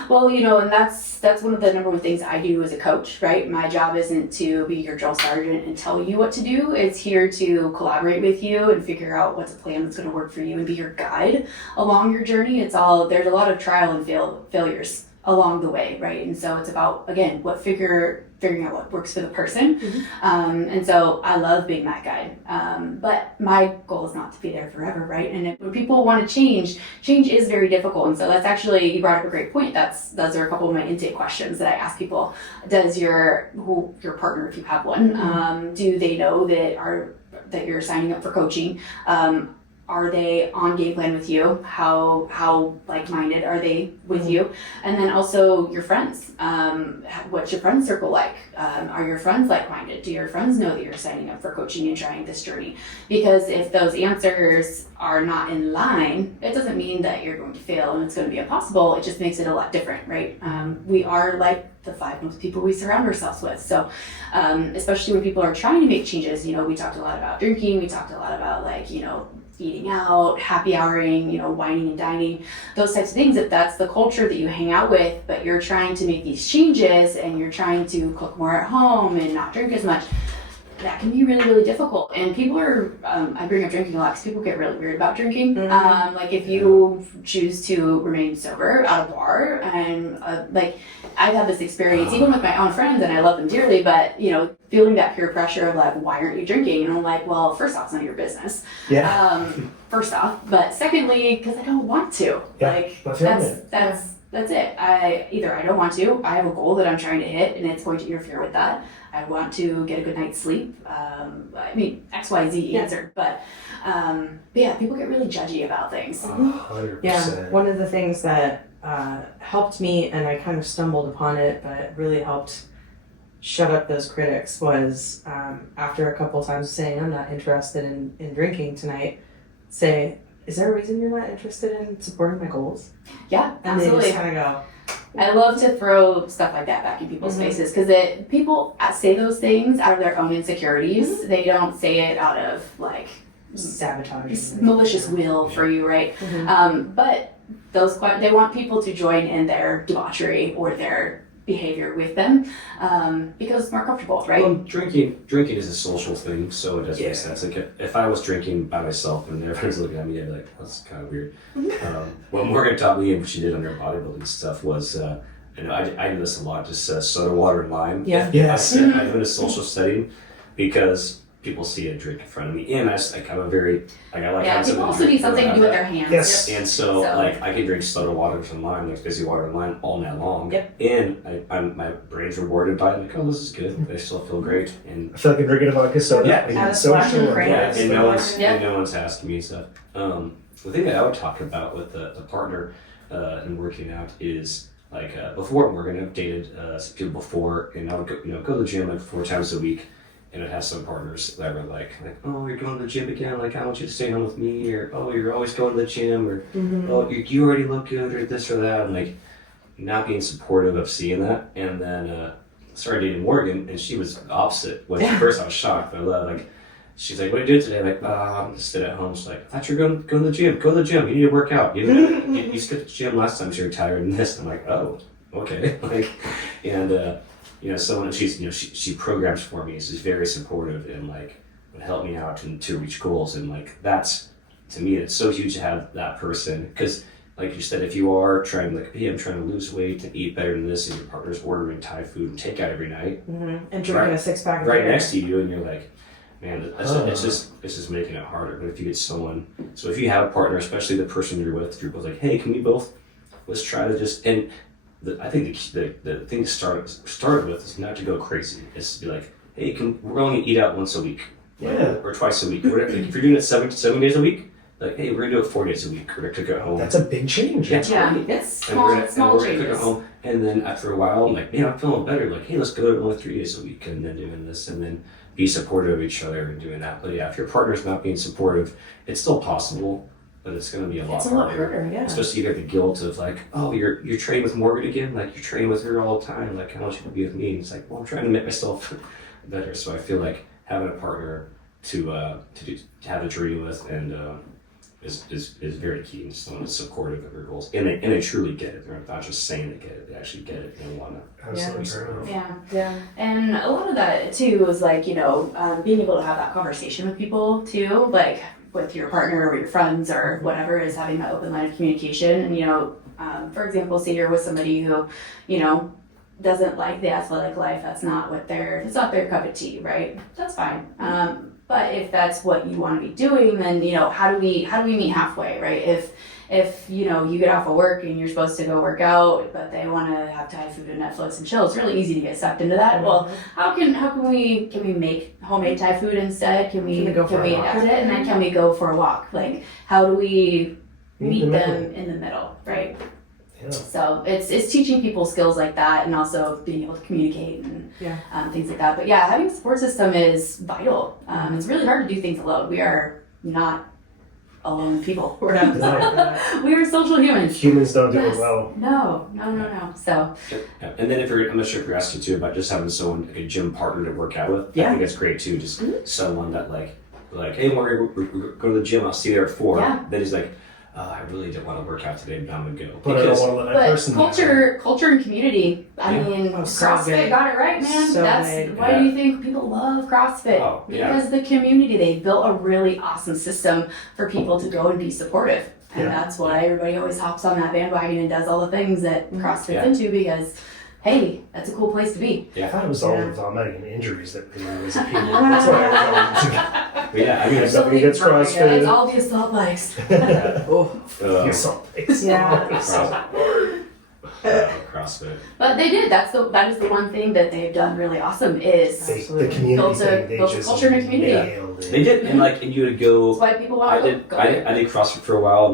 Well, and that's one of the number one things I do as a coach, right? My job isn't to be your drill sergeant and tell you what to do. It's here to collaborate with you and figure out what's a plan that's going to work for you and be your guide along your journey. There's a lot of trial and failures along the way, right? And so it's about, again, figuring out what works for the person. And so I love being that guide. But my goal is not to be there forever, right? And when people want to change is very difficult. And so that's actually, you brought up a great point. Those are a couple of my intake questions that I ask people. Does your partner, if you have one, do they know that you're signing up for coaching? Are they on game plan with you? How like-minded are they with you? And then also your friends. What's your friend circle like? Are your friends like-minded? Do your friends know that you're signing up for coaching and trying this journey? Because if those answers are not in line, it doesn't mean that you're going to fail and it's going to be impossible. It just makes it a lot different, right? We are like the 5 most people we surround ourselves with. So especially when people are trying to make changes, we talked a lot about drinking. We talked a lot about eating out, happy houring, whining and dining, those types of things. If that's the culture that you hang out with, but you're trying to make these changes and you're trying to cook more at home and not drink as much, that can be really, really difficult. And people are, I bring up drinking a lot because people get really weird about drinking. Like if you choose to remain sober at a bar and I've had this experience even with my own friends and I love them dearly, but feeling that peer pressure of like, why aren't you drinking? And I'm like, well, first off, it's none of your business. First off, but secondly, because I don't want to. Yeah, That's that's it. I don't want to. I have a goal that I'm trying to hit, and it's going to interfere with that. I want to get a good night's sleep. XYZ answer, but yeah, people get really judgy about things. 100%. Yeah, one of the things that helped me, and I kind of stumbled upon it, but really helped shut up those critics was after a couple times saying, I'm not interested in drinking tonight, say, is there a reason you're not interested in supporting my goals? Yeah, And absolutely. they just kind of go, I love to throw stuff like that back in people's faces because people say those things out of their own insecurities. They don't say it out of like sabotage. malicious will for you, right? But they want people to join in their debauchery or their behavior with them because it's more comfortable, right? Well, drinking is a social thing, so it does make sense. Like if I was drinking by myself and everyone's looking at me, I'd be like, that's kind of weird. What Morgan taught me and what she did on her bodybuilding stuff was, I do this a lot, just soda water and lime. Yeah. Yes. I do it in a social setting because people see a drink in front of me, and I like Yeah, having people also drink need something to do with that. their hands. Yes. And so, like, I can drink soda water and lime, like fizzy water and lime, all night long. Yep. And my brain's rewarded by it. Like, oh, this is good. I still feel great. And I feel like I'm drinking a vodka soda. Yeah. I Add eat a splash social of and crayon. yeah, yes, and but- no one's asking me and stuff. The thing that I would talk about with the partner and working out is like before Morgan, I've dated some people before, and I would go to the gym like 4 times a week. And I'd have some partners that were like, oh, you're going to the gym again? Like, I want you to stay home with me. Or, oh, you're always going to the gym. Or, oh, you already look good. Or this or that. And, like, not being supportive of seeing that. And then started dating Morgan, and she was the opposite. When at first I was shocked. But I love, like, she's like, what are you doing today? I'm like, I'm just sitting at home. She's like, I thought you were going to the gym. Go to the gym. You need to work out. You skipped the gym last time because you were tired and this. I'm like, oh, okay. Like, and... someone she programs for me. She's very supportive and like would help me out to reach goals. And like that's to me, it's so huge to have that person because, like you said, if you are trying like, hey, I'm trying to lose weight and eat better than this, and your partner's ordering Thai food and takeout every night, and drinking a 6-pack of right beer. next to you, and you're like, man, it's just making it harder. But if you get someone, so if you have a partner, especially the person you're both like, hey, can we both let's try to just and. I think the thing to start with is not to go crazy. It's to be like, hey, we're only eat out once a week, or twice a week. Like, if you're doing it seven days a week, like, hey, we're gonna do it 4 days a week. We're gonna cook at home. That's a big change. It's small we're gonna changes. cook at home. And then after a while, I'm like, man, I'm feeling better. Like, hey, let's go to only 3 days a week, and then doing this, and then be supportive of each other and doing that. But yeah, if your partner's not being supportive, it's still possible. But it's going to be a lot harder. Yeah. Especially you get the guilt of like, oh, you're training with Morgan again? Like, you're training with her all the time. Like, I want you to be with me. And it's like, well, I'm trying to make myself better. So I feel like having a partner to have a journey with and is very key. And someone that's supportive of your goals. And they truly get it. They're not just saying they get it. They actually get it and want to. Absolutely. Yeah. And a lot of that too is like, being able to have that conversation with people too, like with your partner or your friends or whatever, is having that open line of communication. And, for example, say you're with somebody who, doesn't like the athletic life. That's not it's not their cup of tea, right? That's fine. But if that's what you want to be doing, then, how do we meet halfway, right? If you get off of work and you're supposed to go work out, but they want to have Thai food and Netflix and chill, it's really easy to get sucked into that. Well, how can we make homemade Thai food instead? Can we adapt it, and then can we go for a walk? Like, how do we meet them in the middle, right? Yeah. So it's teaching people skills like that, and also being able to communicate and things like that. But yeah, having a support system is vital. It's really hard to do things alone. We are not alone people. We're not. We are social humans. Humans don't do it well. No. So. Yeah. And then I'm not sure if you're asking too about just having someone like a gym partner to work out with. I think that's great too. Just someone that like, hey, we're go to the gym. I'll see you there at 4. Yeah. Then he's like, I really don't want to work out today, but I'm gonna go. But I don't want to let that person culture and community. I mean, CrossFit got it right, man. So Why do you think people love CrossFit? Oh, yeah. Because the community, they built a really awesome system for people to go and be supportive. And that's why everybody always hops on that bandwagon and does all the things that CrossFit's into, because hey, that's a cool place to be. I thought it was all the vomiting and injuries that really was appealing. That's what I was But yeah, I mean, There's nothing against CrossFit. It's all the assault bikes. The assault bikes. Yeah. CrossFit. But they did. That is the one thing that they've done really awesome is The Absolutely. community Built a- thing, they built a just culture and a community. nailed it. They did, and you would go. that's why people want I to did go. I did CrossFit for a while,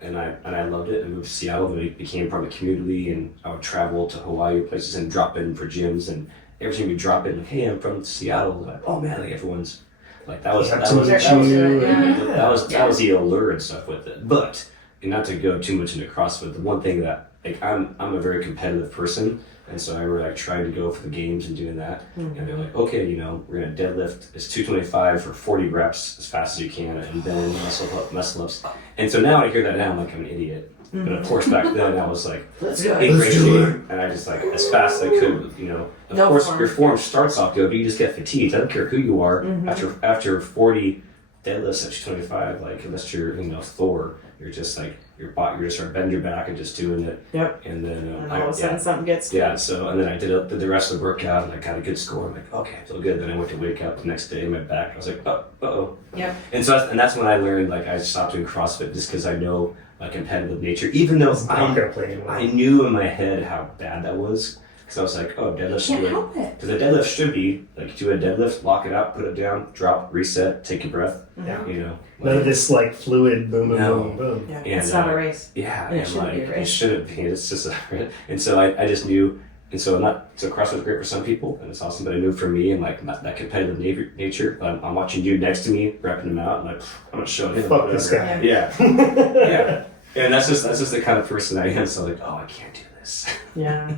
and I loved it. I moved to Seattle, and it became part of the community, and I would travel to Hawaii places and drop in for gyms, and every time we drop in, like, hey, I'm from Seattle, like, oh man, like everyone's like that was Yeah, that to was meet that was, you, that was the allure and stuff with it. But and not to go too much into CrossFit, the one thing that like I'm a very competitive person, and so I were like trying to go for the games and doing that. And they're like, okay, we're gonna deadlift. It's 225 for 40 reps as fast as you can, and then muscle ups. And so now I hear that now, I'm like, I'm an idiot. But of course, back then I was like, Let's do it. eighth Let's grade do kid, and I just like as fast as I could. Of No course, form. your form starts off good, but you just get fatigued. I don't care who you are. After 40 deadlifts at 225, like unless you're Thor, you're just like you're just sort of bend your back and just doing it. Yep. And then And all of a sudden something gets so and then I did the rest of the workout and I got a good score. I'm like, okay, I feel good. Then I went to wake up the next day, my back. I was like, uh-oh. Yep. And so that's when I learned, like, I stopped doing CrossFit just because I know my competitive nature. Even though It's not gonna play anymore. I knew in my head how bad that was, because I was like, oh, deadlift should Can't be help it. because a deadlift should be like do a deadlift, lock it up, put it down, drop, reset, take a breath. Yeah. Like, None of this like fluid boom, boom, No. boom, boom. Yeah. And, It's not a race. Yeah, And it and shouldn't like be a it race. shouldn't be. It's just and so I just knew, and so CrossFit's great for some people, and it's awesome. But I knew for me and like that competitive nature, I'm watching you next to me repping him out, and like I'm not showing him. Fuck this whatever. guy. Yeah, yeah, and that's just the kind of person I am. So like, oh, I can't do this. Yeah.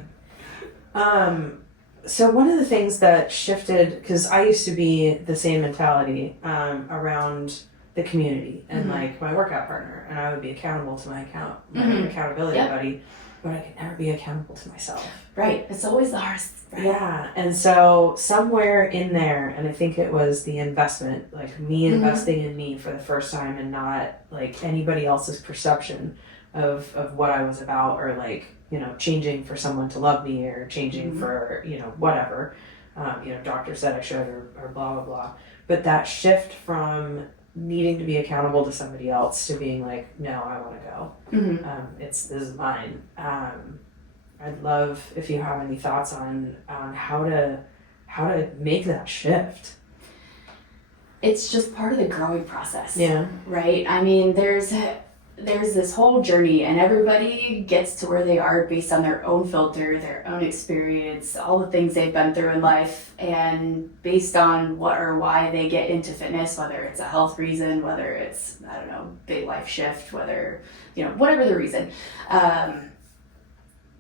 So one of the things that shifted, because I used to be the same mentality around the community and like my workout partner, and I would be accountable to my accountability Yep. buddy, but I could never be accountable to myself. Right. It's always the hardest. Right? Yeah, and so somewhere in there, and I think it was the investment, like me investing in me for the first time, and not like anybody else's perception of what I was about, or like changing for someone to love me, or changing for whatever doctor said I should, or blah blah blah. But that shift from needing to be accountable to somebody else to being like, no, I want to go. This is mine. I'd love if you have any thoughts on how to make that shift. It's just part of the growing process. Yeah. Right? I mean, there's this whole journey, and everybody gets to where they are based on their own filter, their own experience, all the things they've been through in life, and based on what or why they get into fitness, whether it's a health reason, whether it's, I don't know, big life shift, whether, whatever the reason.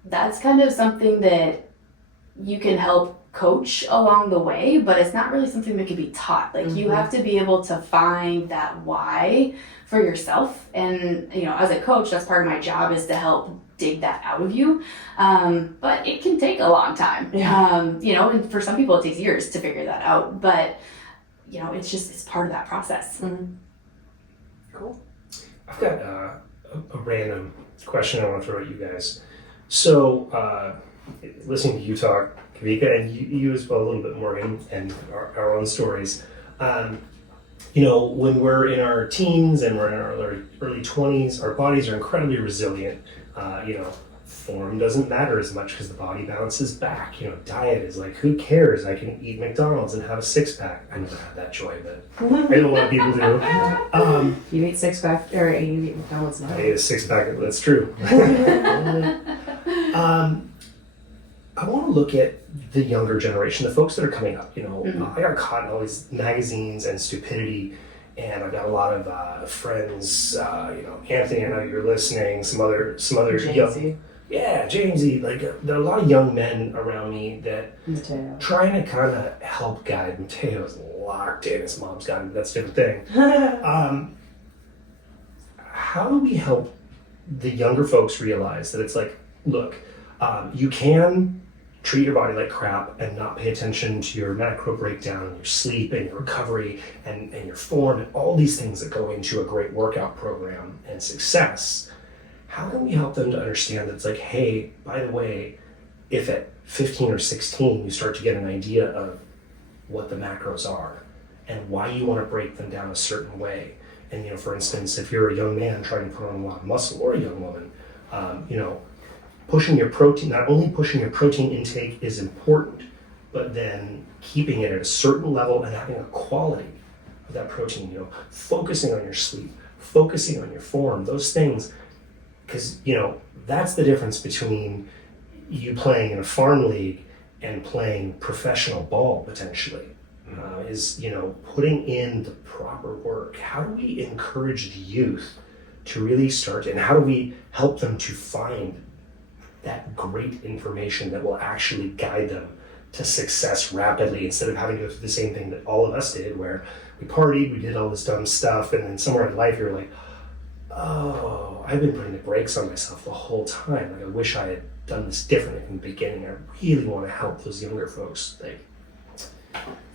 That's kind of something that you can help coach along the way, but it's not really something that can be taught. Like you have to be able to find that why for yourself, and as a coach, that's part of my job, is to help dig that out of you. But it can take a long time. And for some people it takes years to figure that out, but it's part of that process. Cool. I've got a random question I want to throw at you guys. So, listening to you talk, Kawika, and you as well a little bit, Morgan, and our own stories. When we're in our teens and we're in our early 20s, our bodies are incredibly resilient. Form doesn't matter as much because the body bounces back. Diet is like, who cares? I can eat McDonald's and have a six-pack. I never had that joy, but I know a lot of people do. You eat six-pack, or you eat McDonald's now. I ate a six-pack, that's true. I want to look at the younger generation, the folks that are coming up. I got caught in all these magazines and stupidity, and I've got a lot of friends. Anthony, I know you're listening. Some other young, Jamesy. Like there are a lot of young men around me that Mateo. trying to kind of help guide. Mateo's locked in. His mom's got him. That's a different thing. How do we help the younger folks realize that it's like, look, you can treat your body like crap and not pay attention to your macro breakdown and your sleep and your recovery and your form and all these things that go into a great workout program and success. How can we help them to understand that it's like, hey, by the way, if at 15 or 16 you start to get an idea of what the macros are and why you want to break them down a certain way. And, for instance, if you're a young man trying to put on a lot of muscle, or a young woman, not only pushing your protein intake is important, but then keeping it at a certain level and having a quality of that protein, focusing on your sleep, focusing on your form, those things, because, that's the difference between you playing in a farm league and playing professional ball potentially, is, putting in the proper work. How do we encourage the youth to really start, and how do we help them to find that great information that will actually guide them to success rapidly, instead of having to go through the same thing that all of us did, where we partied, we did all this dumb stuff, and then somewhere in life you're like, oh, I've been putting the brakes on myself the whole time. Like, I wish I had done this differently from the beginning. I really want to help those younger folks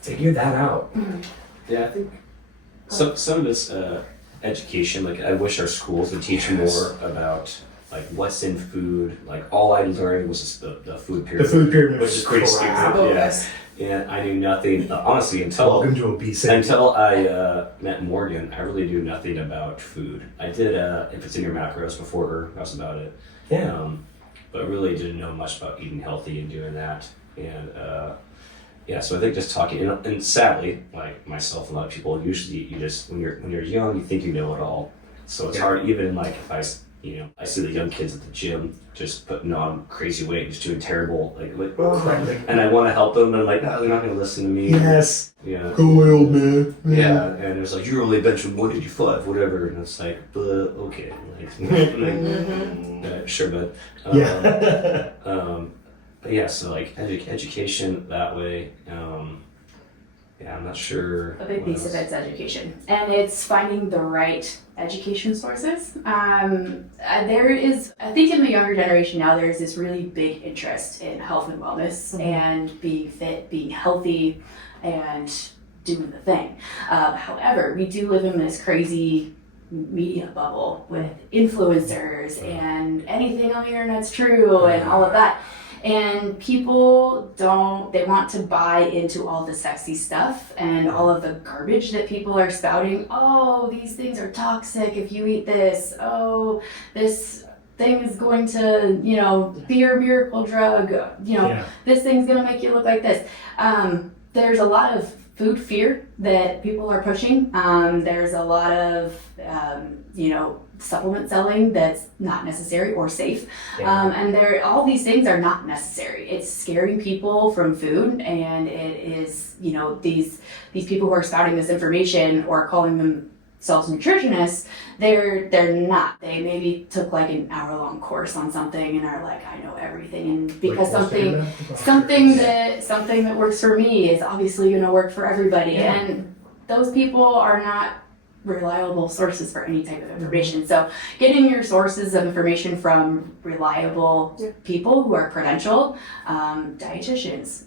figure that out. Yeah, I think some of this education, like, I wish our schools would teach more about like what's in food. Like, all I learned was just the food pyramid. The food pyramid, which is pretty stupid. Yeah. And I knew nothing, honestly, until I met Morgan. I really knew nothing about food. I did if it's in your macros before her, that's about it. Yeah. But really didn't know much about eating healthy and doing that. And so I think just talking, and sadly, like myself and a lot of people, usually you just, when you're young, you think you know it all. So it's hard, even like if I see the young kids at the gym just putting on crazy weight, just doing terrible, and I want to help them, and I'm like, no, they're not going to listen to me. Yes. Yeah. Go away, old man. Yeah, and it's like, you're only benching 185, whatever, and it's like, okay, sure, but but yeah, so like education that way. I'm not sure. A big piece of it's education, and it's finding the right education sources. There is, I think, in the younger generation now, there's this really big interest in health and wellness and being fit, being healthy, and doing the thing. However, we do live in this crazy media bubble with influencers and anything on the internet's true and all of that. And people they want to buy into all the sexy stuff and all of the garbage that people are spouting. Oh, these things are toxic if you eat this. Oh, this thing is going to, be your miracle drug. This thing's going to make you look like this. There's a lot of food fear that people are pushing. There's a lot of, supplement selling that's not necessary or safe. And all these things are not necessary. It's scaring people from food, and it is, these people who are spouting this information or calling themselves nutritionists, they're not. They maybe took like an hour-long course on something and are like, I know everything, and because something that works for me is obviously going to work for everybody. And those people are not reliable sources for any type of information. So getting your sources of information from reliable people who are credentialed, dietitians,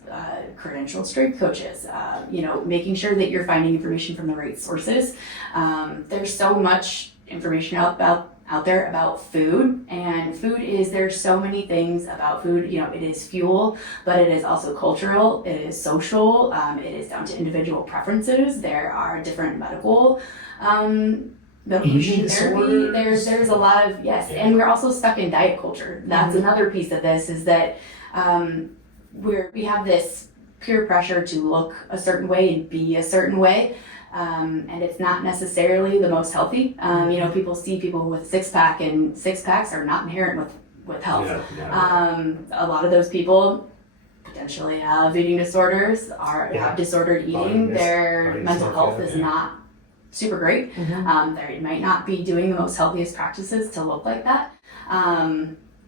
credentialed strength coaches, making sure that you're finding information from the right sources. There's so much information out there about food, and there's so many things about food. It is fuel, but it is also cultural, it is social, it is down to individual preferences. There are different medical eating therapy. There's a lot of, and we're also stuck in diet culture. That's another piece of this, is that we have this peer pressure to look a certain way and be a certain way. And it's not necessarily the most healthy. People see people with six-pack, and six-packs are not inherent with health. A lot of those people potentially have eating disorders, have disordered eating. Their mental health is not super great. They might not be doing the most healthiest practices to look like that.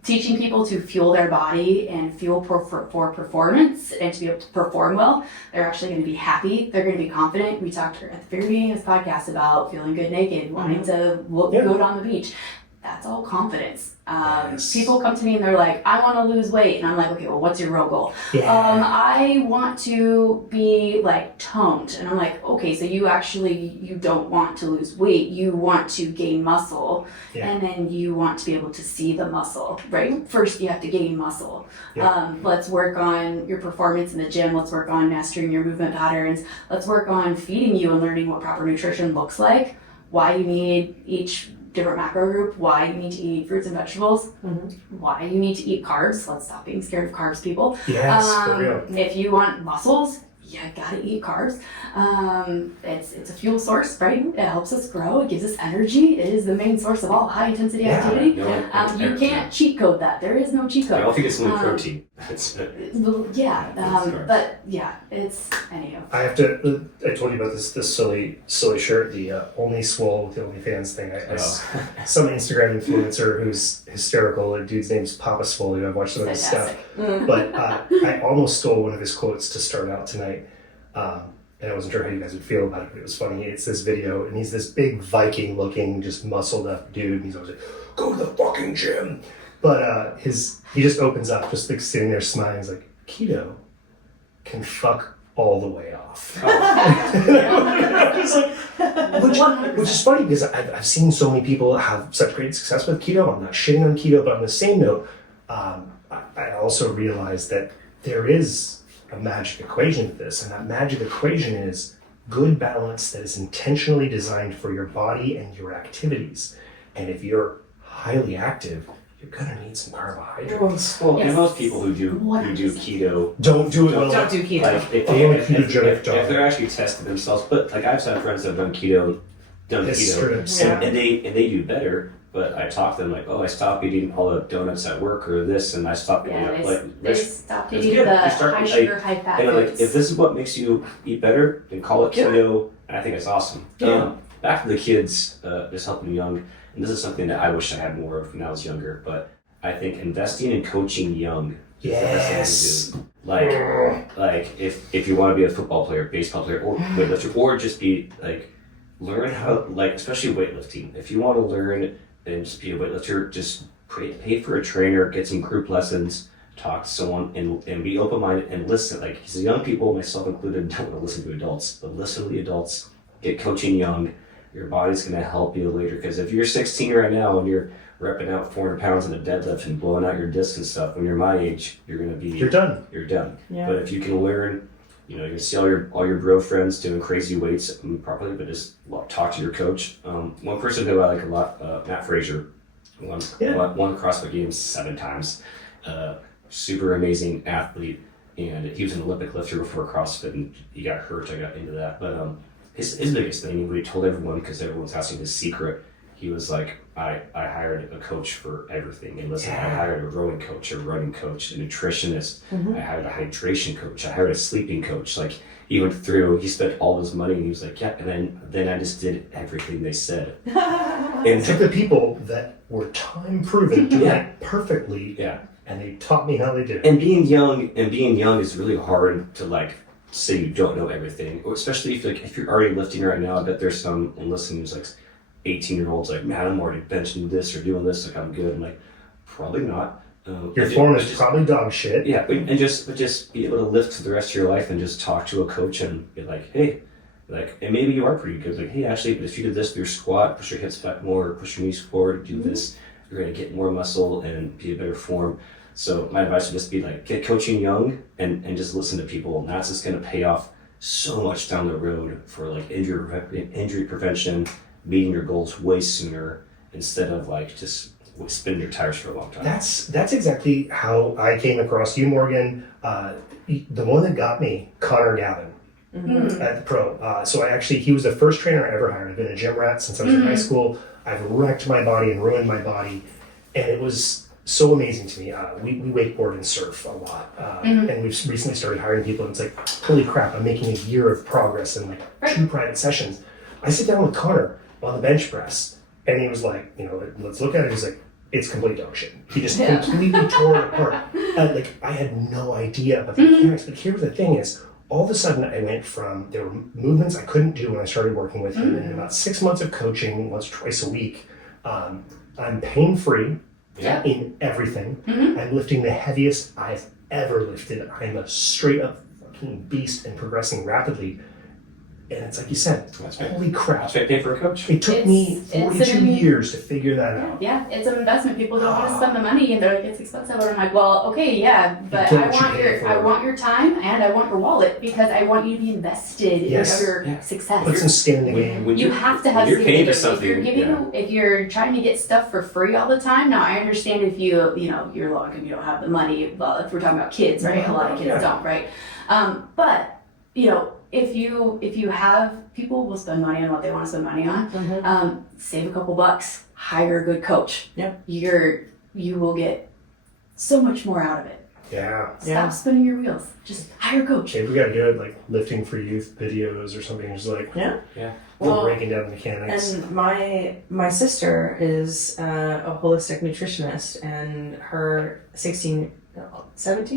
Teaching people to fuel their body and fuel for performance and to be able to perform well. They're actually going to be happy. They're going to be confident. We talked at the very beginning of this podcast about feeling good naked, wanting to look good on the beach. That's all confidence. People come to me and they're like, I want to lose weight. And I'm like, okay, well, what's your real goal? I want to be like toned. And I'm like, okay, so you don't want to lose weight. You want to gain muscle. And then you want to be able to see the muscle, right? First, you have to gain muscle. Let's work on your performance in the gym. Let's work on mastering your movement patterns. Let's work on feeding you and learning what proper nutrition looks like, why you need each different macro group, why you need to eat fruits and vegetables, why you need to eat carbs. Let's stop being scared of carbs, people. Yes, for real. If you want muscles, you gotta eat carbs. It's a fuel source, right? It helps us grow. It gives us energy. It is the main source of all high intensity activity. You can't cheat code that. There is no cheat code. I don't think it's only protein. It's but yeah, it's anyhow. I have to. I told you about this silly shirt, the only swole with the OnlyFans thing. Some Instagram influencer who's hysterical. The dude's name's Papa Swole. I've watched some of his stuff, but I almost stole one of his quotes to start out tonight. And I wasn't sure how you guys would feel about it, but it was funny. It's this video, and he's this big Viking-looking, just muscled-up dude, and he's always like, "Go to the fucking gym." But he just opens up, just like sitting there smiling. He's like, "Keto can fuck all the way off." It's like, which is funny because I've seen so many people have such great success with keto. I'm not shitting on keto, but on the same note, I also realized that there is a magic equation to this, and that magic equation is good balance that is intentionally designed for your body and your activities. And if you're highly active, you're gonna need some carbohydrates. Well, and most people who do keto don't do it. Don't do keto. like if they're actually tested themselves. But like I've had friends that have done keto, and they do better. But I talk to them like, oh, I stopped eating all the donuts at work or this, and I stopped eating They stopped eating the high sugar, high fat and foods. like, if this is what makes you eat better, then call it keto, and I think it's awesome. Back to the kids, just helping young, and this is something that I wish I had more of when I was younger, but I think investing in coaching young is the best thing to do. Like if you want to be a football player, baseball player, or weightlifter, or just be like, learn how, like, especially weightlifting. If you want to learn and just be a weightlifter, just pay for a trainer, get some group lessons, talk to someone, and be open-minded and listen. Like, because young people, myself included, don't want to listen to adults, but listen to the adults, get coaching young. Your body's going to help you later. Because if you're 16 right now and you're repping out 400 pounds in a deadlift and blowing out your discs and stuff, when you're my age, you're done. You're done. Yeah. But if you can learn, you can see all your bro friends doing crazy weights properly, but just talk to your coach. One person who I like a lot, Matt Frazier, won CrossFit Games 7 times. Super amazing athlete, and he was an Olympic lifter before CrossFit, and he got hurt. I got into that, but his biggest thing, what he told everyone, because everyone's asking his secret, he was like, I hired a coach for everything. And listen, I hired a rowing coach, a running coach, a nutritionist. I hired a hydration coach. I hired a sleeping coach. Like, he spent all his money, and he was like, yeah. And then I just did everything they said. And took the people that were time proven to it perfectly. Yeah. And they taught me how they did it. And being young is really hard to, like, say you don't know everything. Or especially if you're already lifting right now. I bet there's some listening who's like 18-year-olds like, man, I'm already benching this or doing this, like, I'm good. I'm like, probably not. Your form is probably dog shit. Yeah, but just be able to lift for the rest of your life and just talk to a coach and be like, hey, like, and maybe you are pretty good. Like, hey, Ashley, but if you do this with your squat, push your hips back more, push your knees forward, do this, you're gonna get more muscle and be in better form. So my advice would just be like, get coaching young and just listen to people. And that's just gonna pay off so much down the road for like injury prevention, meeting your goals way sooner instead of like just spinning your tires for a long time. That's exactly how I came across you, Morgan. The one that got me, Connor Gavin, at the pro. So he was the first trainer I ever hired. I've been a gym rat since I was in high school. I've wrecked my body and ruined my body, and it was so amazing to me. We wakeboard and surf a lot, and we've recently started hiring people, and it's like, holy crap, I'm making a year of progress in like 2 private sessions. I sit down with Connor on the bench press, and he was like, let's look at it. He's like, it's complete dog shit. He just completely tore it apart. Like, I had no idea about the mechanics, but here's the thing is, all of a sudden I went from, there were movements I couldn't do when I started working with him, and in about 6 months of coaching, once or twice a week, I'm pain-free in everything. I'm lifting the heaviest I've ever lifted. I'm a straight-up fucking beast and progressing rapidly. And it's like you said, That's right. holy crap. That's why I pay for a coach. It took me It's 42 years to figure that out. Yeah, it's an investment. People don't want to spend the money, and they're like, it's expensive. And I'm like, well, okay, yeah, but get what you pay for. I want your time and I want your wallet because I want you to be invested Yes. in your Yeah. success. Put some skin in the game. When You have to have when you're paying for something. something. If you're trying to get stuff for free all the time, now I understand if you're low income, you don't have the money. Well, if we're talking about kids, right? A lot of kids don't, right? But if you have people will spend money on what they want to spend money on. Save a couple bucks, hire a good coach. Yep. You will get so much more out of it. Yeah. Stop spinning your wheels. Just hire a coach. Maybe we gotta do it like lifting for youth videos or something. Just like Well, breaking down the mechanics. And my sister is a holistic nutritionist, and her 17?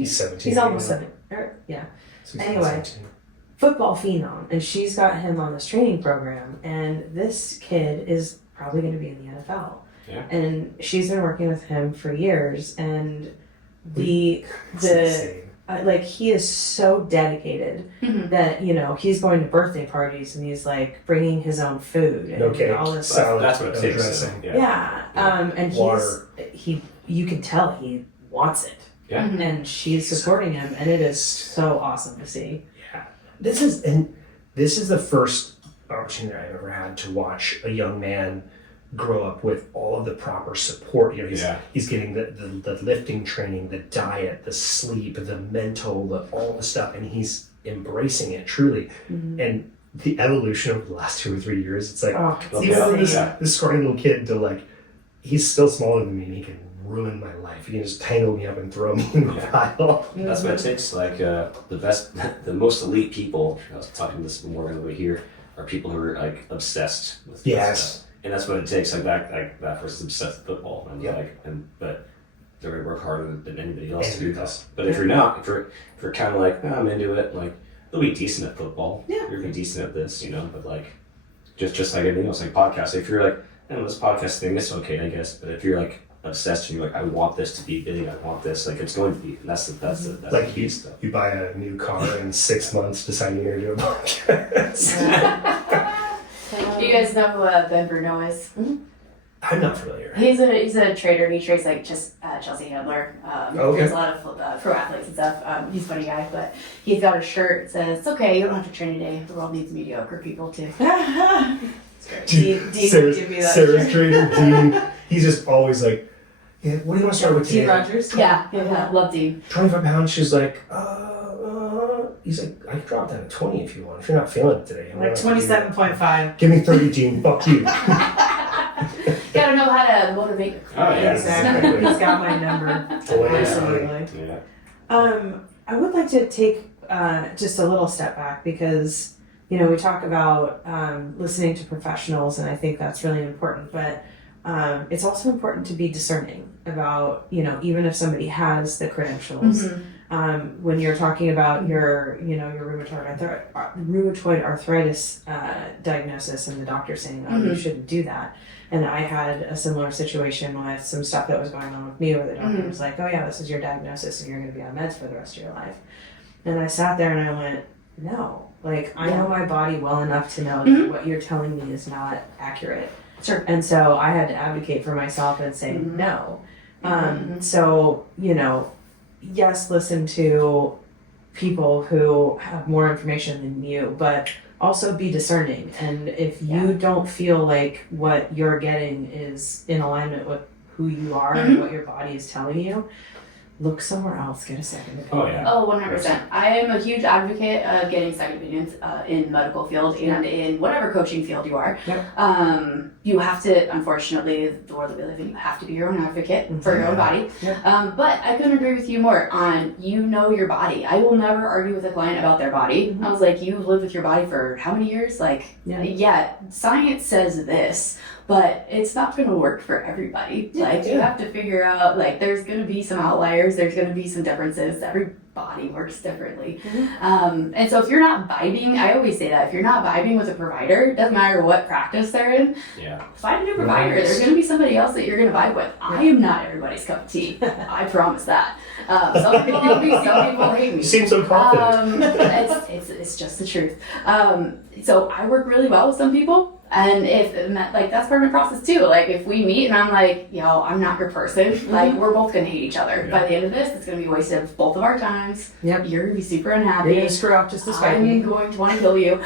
He's 17. He's almost 7. Yeah. 16, Anyway. 17. Football phenom, and she's got him on this training program, and this kid is probably going to be in the NFL. Yeah. And she's been working with him for years, and It's insane. like he is so dedicated that he's going to birthday parties and he's like bringing his own food and No cake, all this salad, That's what it no takes. dressing. Yeah. And Water. you can tell he wants it. Yeah. And she's supporting him, and it is so awesome to see. This is the first opportunity I've ever had to watch a young man grow up with all of the proper support. He's getting the lifting training, the diet, the sleep, the mental, all the stuff, and he's embracing it truly. And the evolution of the last 2 or 3 years, it's like this scrawny little kid to like, he's still smaller than me and he can ruin my life. He can just tangle me up and throw me in the pile. That's what it takes. Like the most elite people. I was talking this more over here. Are people who are like obsessed with this stuff. And that's what it takes. Like that person's obsessed with football, and but they're gonna work harder than anybody else to do this. But if you're not, if you're kind of like, I'm into it, like you'll be decent at football. Yeah. You're gonna be decent at this, But like, just like anything else, like podcasts. If you're like, this podcast thing, it's okay, I guess. But if you're like obsessed and you're like, I want this to be big, I want this, like it's going to be. And that's Like the key stuff. you buy a new car in 6 months, deciding you're gonna do a podcast. Do you guys know who Ben Bruno is? I'm not familiar. He's a trader. He trades like just Chelsea Handler. There's a lot of pro athletes and stuff. He's a funny guy, but he's got a shirt that says, "It's okay, you don't have to train today. The world needs mediocre people too." It's great. Dean would give me that Sarah's shirt. trader, Dean. He's just always like, yeah, what do you want to start with Dean today? Rogers. Yeah, love Dean. 25 pounds. She's like, he's like, I can drop down to 20 if you want. If you're not feeling it today. I'm Like not gonna do that. 27.5. Give me 30, Dean. Fuck you. Gotta know how to motivate your Oh, yeah. Exactly. He's got my number. Absolutely. Yeah. I would like to take just a little step back because, we talk about listening to professionals, and I think that's really important, but it's also important to be discerning about, even if somebody has the credentials. When you're talking about your rheumatoid arthritis diagnosis and the doctor saying, you shouldn't do that. And I had a similar situation with some stuff that was going on with me where the doctor was like, oh yeah, this is your diagnosis and you're going to be on meds for the rest of your life. And I sat there and I went, no, I know my body well enough to know that what you're telling me is not accurate. Sure. And so I had to advocate for myself and say no. So, yes, listen to people who have more information than you, but also be discerning. And if you don't feel like what you're getting is in alignment with who you are and what your body is telling you, look somewhere else, get a second opinion. Oh, yeah. Oh, 100%. I am a huge advocate of getting second opinions in medical field and in whatever coaching field you are. Yep. You have to, unfortunately, the world that we live in, you have to be your own advocate for your own body. Yep. But I couldn't agree with you more on your body. I will never argue with a client about their body. I was like, you've lived with your body for how many years? Like, yeah, science says this, but it's not going to work for everybody. Like you have to figure out, like there's going to be some outliers, there's going to be some differences. Every body works differently. And so if you're not vibing, I always say that if you're not vibing with a provider, it doesn't matter what practice they're in, find a new provider. There's going to be somebody else that you're going to vibe with. I am not everybody's cup of tea. I promise that. Some people love me, some people hate me. You seem so confident. It's just the truth. So I work really well with some people. And that's part of my process too. Like if we meet and I'm like, yo, I'm not your person, like we're both gonna hate each other. By the end of this, it's gonna be a waste of both of our times. Yep. You're gonna be super unhappy. You're gonna screw up just to spite me. I'm going to want to kill you.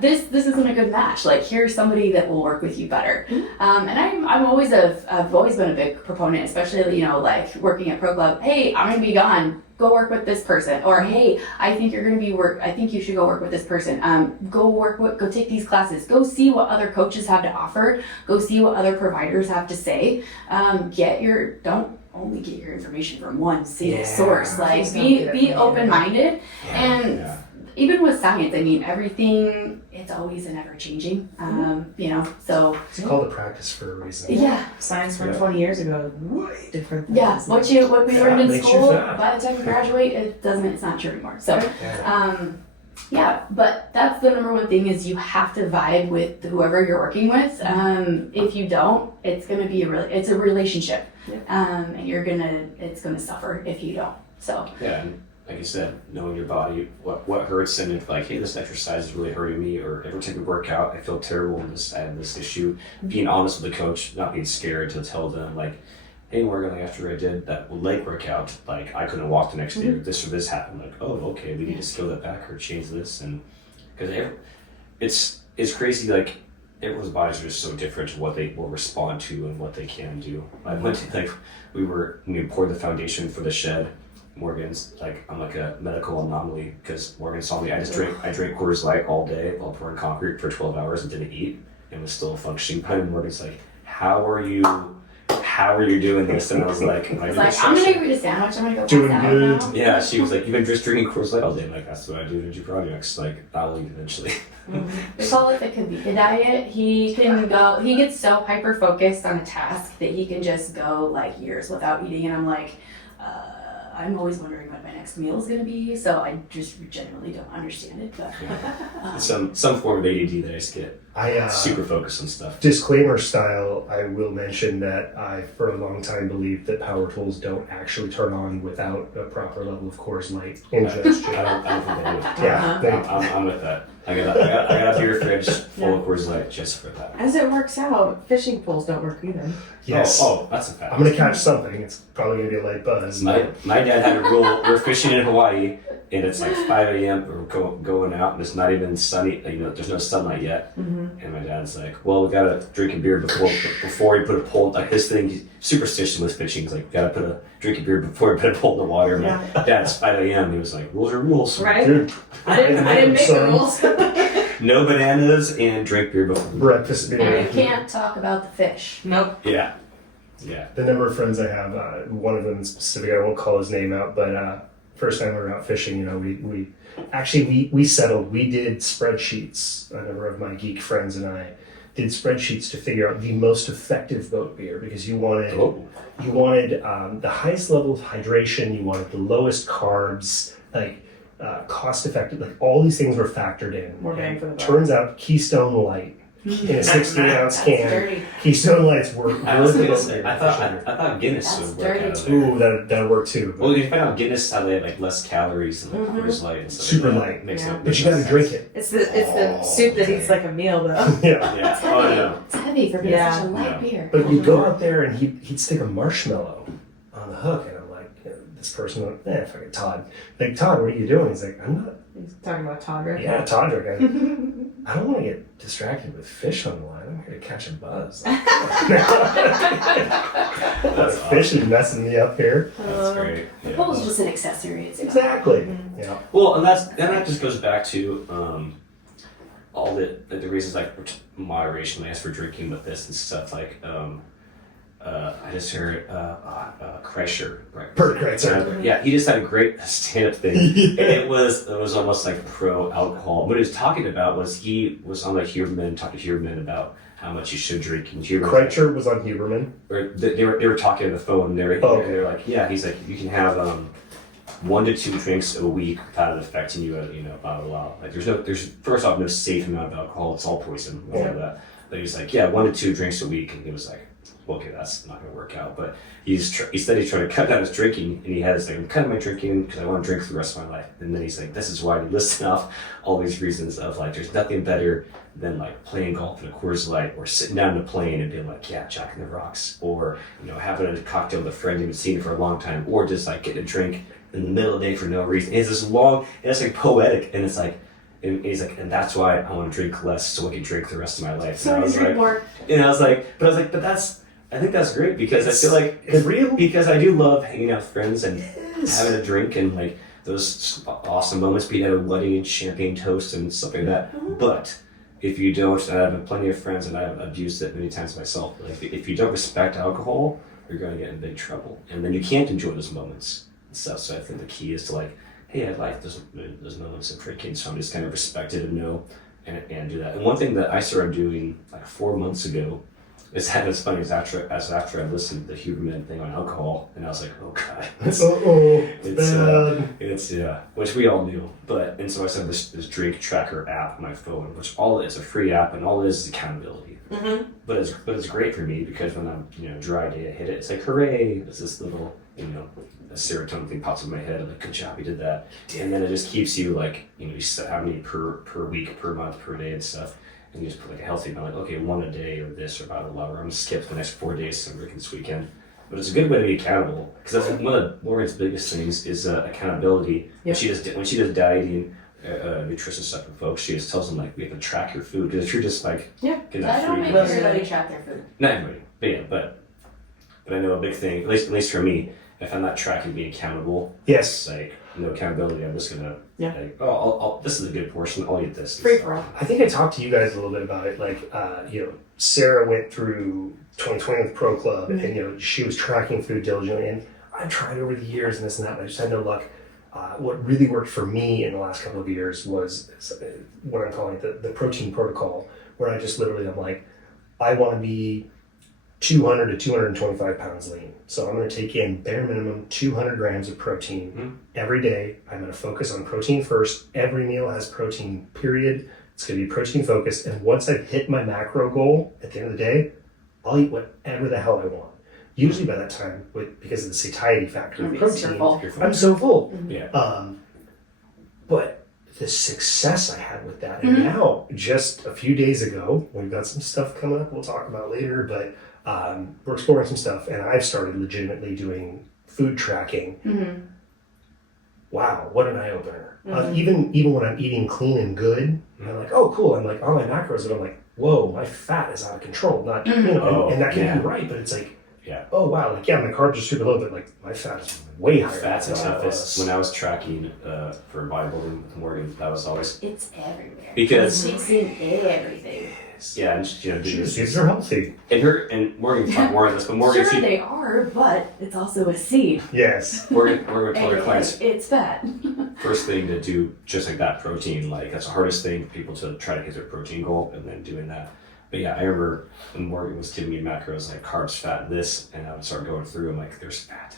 This isn't a good match. Like here's somebody that will work with you better. And I've always been a big proponent, especially like working at Pro Club. Hey, I'm gonna be gone. Go work with this person, or hey, I think you're gonna I think you should go work with this person. Go take these classes. Go see what other coaches have to offer. Go see what other providers have to say. Don't only get your information from one single source. Like be open-minded, and even with science, I mean everything. It's always and ever changing. So It's called a practice for a reason. Yeah. Science from 20 years ago, way different. Than Yeah, what we learned in makes you school, fat. by the time you graduate, it's not true anymore. So, but that's the number one thing is you have to vibe with whoever you're working with. If you don't, it's gonna be it's a relationship, and it's gonna suffer if you don't. So and like you said, knowing your body, what hurts, and if like, hey, this exercise is really hurting me, or every time we work out, I feel terrible in I have this issue. Being honest with the coach, not being scared to tell them like, hey, Morgan, like after I did that leg workout, like I couldn't walk the next day, or this happened. Like, oh, okay, we need to scale that back or change this, and because it's crazy. Like everyone's bodies are just so different to what they will respond to and what they can do. I went to we poured the foundation for the shed. Morgan's I'm like a medical anomaly because Morgan saw me. I drank Coors Light all day while pouring concrete for 12 hours and didn't eat and was still functioning. And Morgan's like, how are you doing this? And I was like, I'm gonna go eat a sandwich. I'm gonna go Doing pass out good. now. Yeah, she was like, you've been just drinking Coors Light all day. I'm like, that's what I do to do projects. Like, I'll eat eventually. We call it the Kawika diet. He gets so hyper focused on a task that he can just go like years without eating. And I'm like, I'm always wondering what my next meal is going to be, so I just generally don't understand it. But some form of ADD that I just get super focused on stuff. Disclaimer style, I will mention that I, for a long time, believed that power tools don't actually turn on without a proper level of Coors Light ingestion. I don't think they do. I'm with that. I got a beer fridge full of Coors Light just for that. As it works out, fishing poles don't work either. Yes. Oh, that's a fact. I'm gonna catch something. It's probably gonna be a light buzz. My dad had a rule. We're fishing in Hawaii, and it's like 5 a.m. We're going out, and it's not even sunny. There's no sunlight yet. And my dad's like, "Well, we gotta drink a beer before we put a pole." Like his thing, he's superstitious with fishing. He's like, "Gotta drink a beer before we put a pole in the water." I'm like, "Dad, it's 5 a.m." He was like, "Rules are rules." Right? Dude, I didn't make the rules. No bananas and drink beer before breakfast beer. and you can't talk about the fish. Nope. Yeah. The number of friends I have, one of them in specific, I won't call his name out, but first time we were out fishing, we settled. We did spreadsheets. A number of my geek friends and I did spreadsheets to figure out the most effective boat beer because you wanted the highest level of hydration, you wanted the lowest carbs, cost effective, all these things were factored in. More bang for the buck. Turns out Keystone Light in a 16-ounce can. Dirty. Keystone Lights work. I was gonna say, I thought Guinness That's would work dirty. out of there. Ooh, that worked too. Well, you find out Guinness how they have less calories than Coors Light and stuff. Super like that. light. Makes Yeah. it, But you gotta drink it. It's the soup that eats like a meal though. Yeah. Yeah. It's Oh, heavy. yeah. It's heavy for being Yeah. such a light Yeah. beer. But you go out there and he'd stick a marshmallow on the hook, and I'm like, this person went, fucking Todd. Like, Todd, what are you doing? He's like, I'm not. He's talking about Todd, right? Yeah, Toddrick. I don't want to get distracted with fish on the line. I'm here to catch a buzz. That's Fish is messing me up here. That's great. The Yeah. pole's just an accessory. It's not- Exactly. Yeah. Well, and that just goes back to all the reasons like moderation, I guess, for drinking with this and stuff. I just heard Kreischer, right? Bert Kreischer. Yeah, he just had a great stand-up thing. And it was almost like pro alcohol. What he was talking about was he was on like Huberman, talking to Huberman about how much you should drink. And Huberman, Kreitzer was on Huberman. or they were talking on the phone. And they're like, yeah, he's like, you can have 1 to 2 drinks a week without it affecting you, blah blah blah. Like there's first off no safe amount of alcohol. It's all poison. We know that. But he's like, yeah, 1 to 2 drinks a week, and he was like, okay, that's not gonna work out. But he said he's trying to cut down his drinking, and he has like, I'm cutting my drinking because I want to drink for the rest of my life. And then he's like, this is why he listed off all these reasons of like, there's nothing better than like playing golf in a Coors Light, or sitting down in a plane and being like, yeah, Jack in the Rocks, or having a cocktail with a friend you've been seeing for a long time, or just like getting a drink in the middle of the day for no reason. It's this long, and it's like poetic, and it's like. And he's like, and that's why I want to drink less so I can drink the rest of my life. So and I was drink like, more. and I was like, I think that's great because I feel like it's real. because I do love hanging out with friends and having a drink and like those awesome moments, being at a wedding and champagne toast and stuff like that. Mm-hmm. But if you don't, and I've plenty of friends and I've abused it many times myself. Like if you don't respect alcohol, you're going to get in big trouble, and then you can't enjoy those moments and stuff. So I think the key is to like, hey, I like those moments of drinking, so I'm just kind of respect it and know and do that. And one thing that I started doing like 4 months ago is that it's funny, after I listened to the Huberman thing on alcohol, and I was like, oh god, it's which we all knew, and so I started this drink tracker app on my phone, which it's a free app, and all it is accountability. Mm-hmm. But it's great for me because when I'm dry day, I hit it. It's like hooray! It's this little a serotonin thing pops in my head. I'm like, good job, you did that. And then it just keeps you like you set how many per week, per month, per day, and stuff. And you just put like a healthy amount, like okay, 1 a day or this or about a lower. I'm gonna skip the next 4 days so I'm drinking this weekend. But it's a good way to be accountable because that's one of Morgan's biggest things is accountability. Yep. When she does dieting. Nutrition stuff with folks, she just tells them like we have to track your food because if you're just like getting that I don't free, make Well, everybody track their food. not everybody, but I know a big thing, at least for me, if I'm not tracking being accountable, Yes. like no accountability, I'm just gonna Yeah. like I'll this is a good portion, I'll eat this. Free for all. I think I talked to you guys a little bit about it. Like, Sarah went through 2020 with Pro Club, and she was tracking food diligently. And I've tried over the years and this and that, but I just had no luck. What really worked for me in the last couple of years was what I'm calling the protein protocol, where I just literally I'm like, I want to be 200 to 225 pounds lean. So I'm going to take in bare minimum 200 grams of protein every day. I'm going to focus on protein first. Every meal has protein, period. It's going to be protein focused. And once I've hit my macro goal at the end of the day, I'll eat whatever the hell I want. Usually by that time, because of the satiety factor of protein, I'm so full. Yeah. But the success I had with that, and now just a few days ago, we've got some stuff coming up we'll talk about later, but we're exploring some stuff, and I've started legitimately doing food tracking. Wow, what an eye opener! Even when I'm eating clean and good, I'm like, oh cool. I'm like on my macros, and I'm like, whoa, my fat is out of control. Not and that can be right, but it's like. Yeah. Oh wow! Like my carbs are super low, but like my fat is way higher. Fat's the toughest. When I was tracking for bodybuilding with Morgan, that was always It's everywhere. because She's in everything. yeah, and These are healthy. and Morgan talked more on this, but Morgan Sure, they are, but it's also a seed. Yes. Morgan told her clients It's fat. first thing to do just like that protein, like that's the hardest thing for people to try to hit their protein goal and then doing that. But yeah, I remember when Morgan was giving me macros like carbs, fat, this, and I would start going through. I'm like, there's fat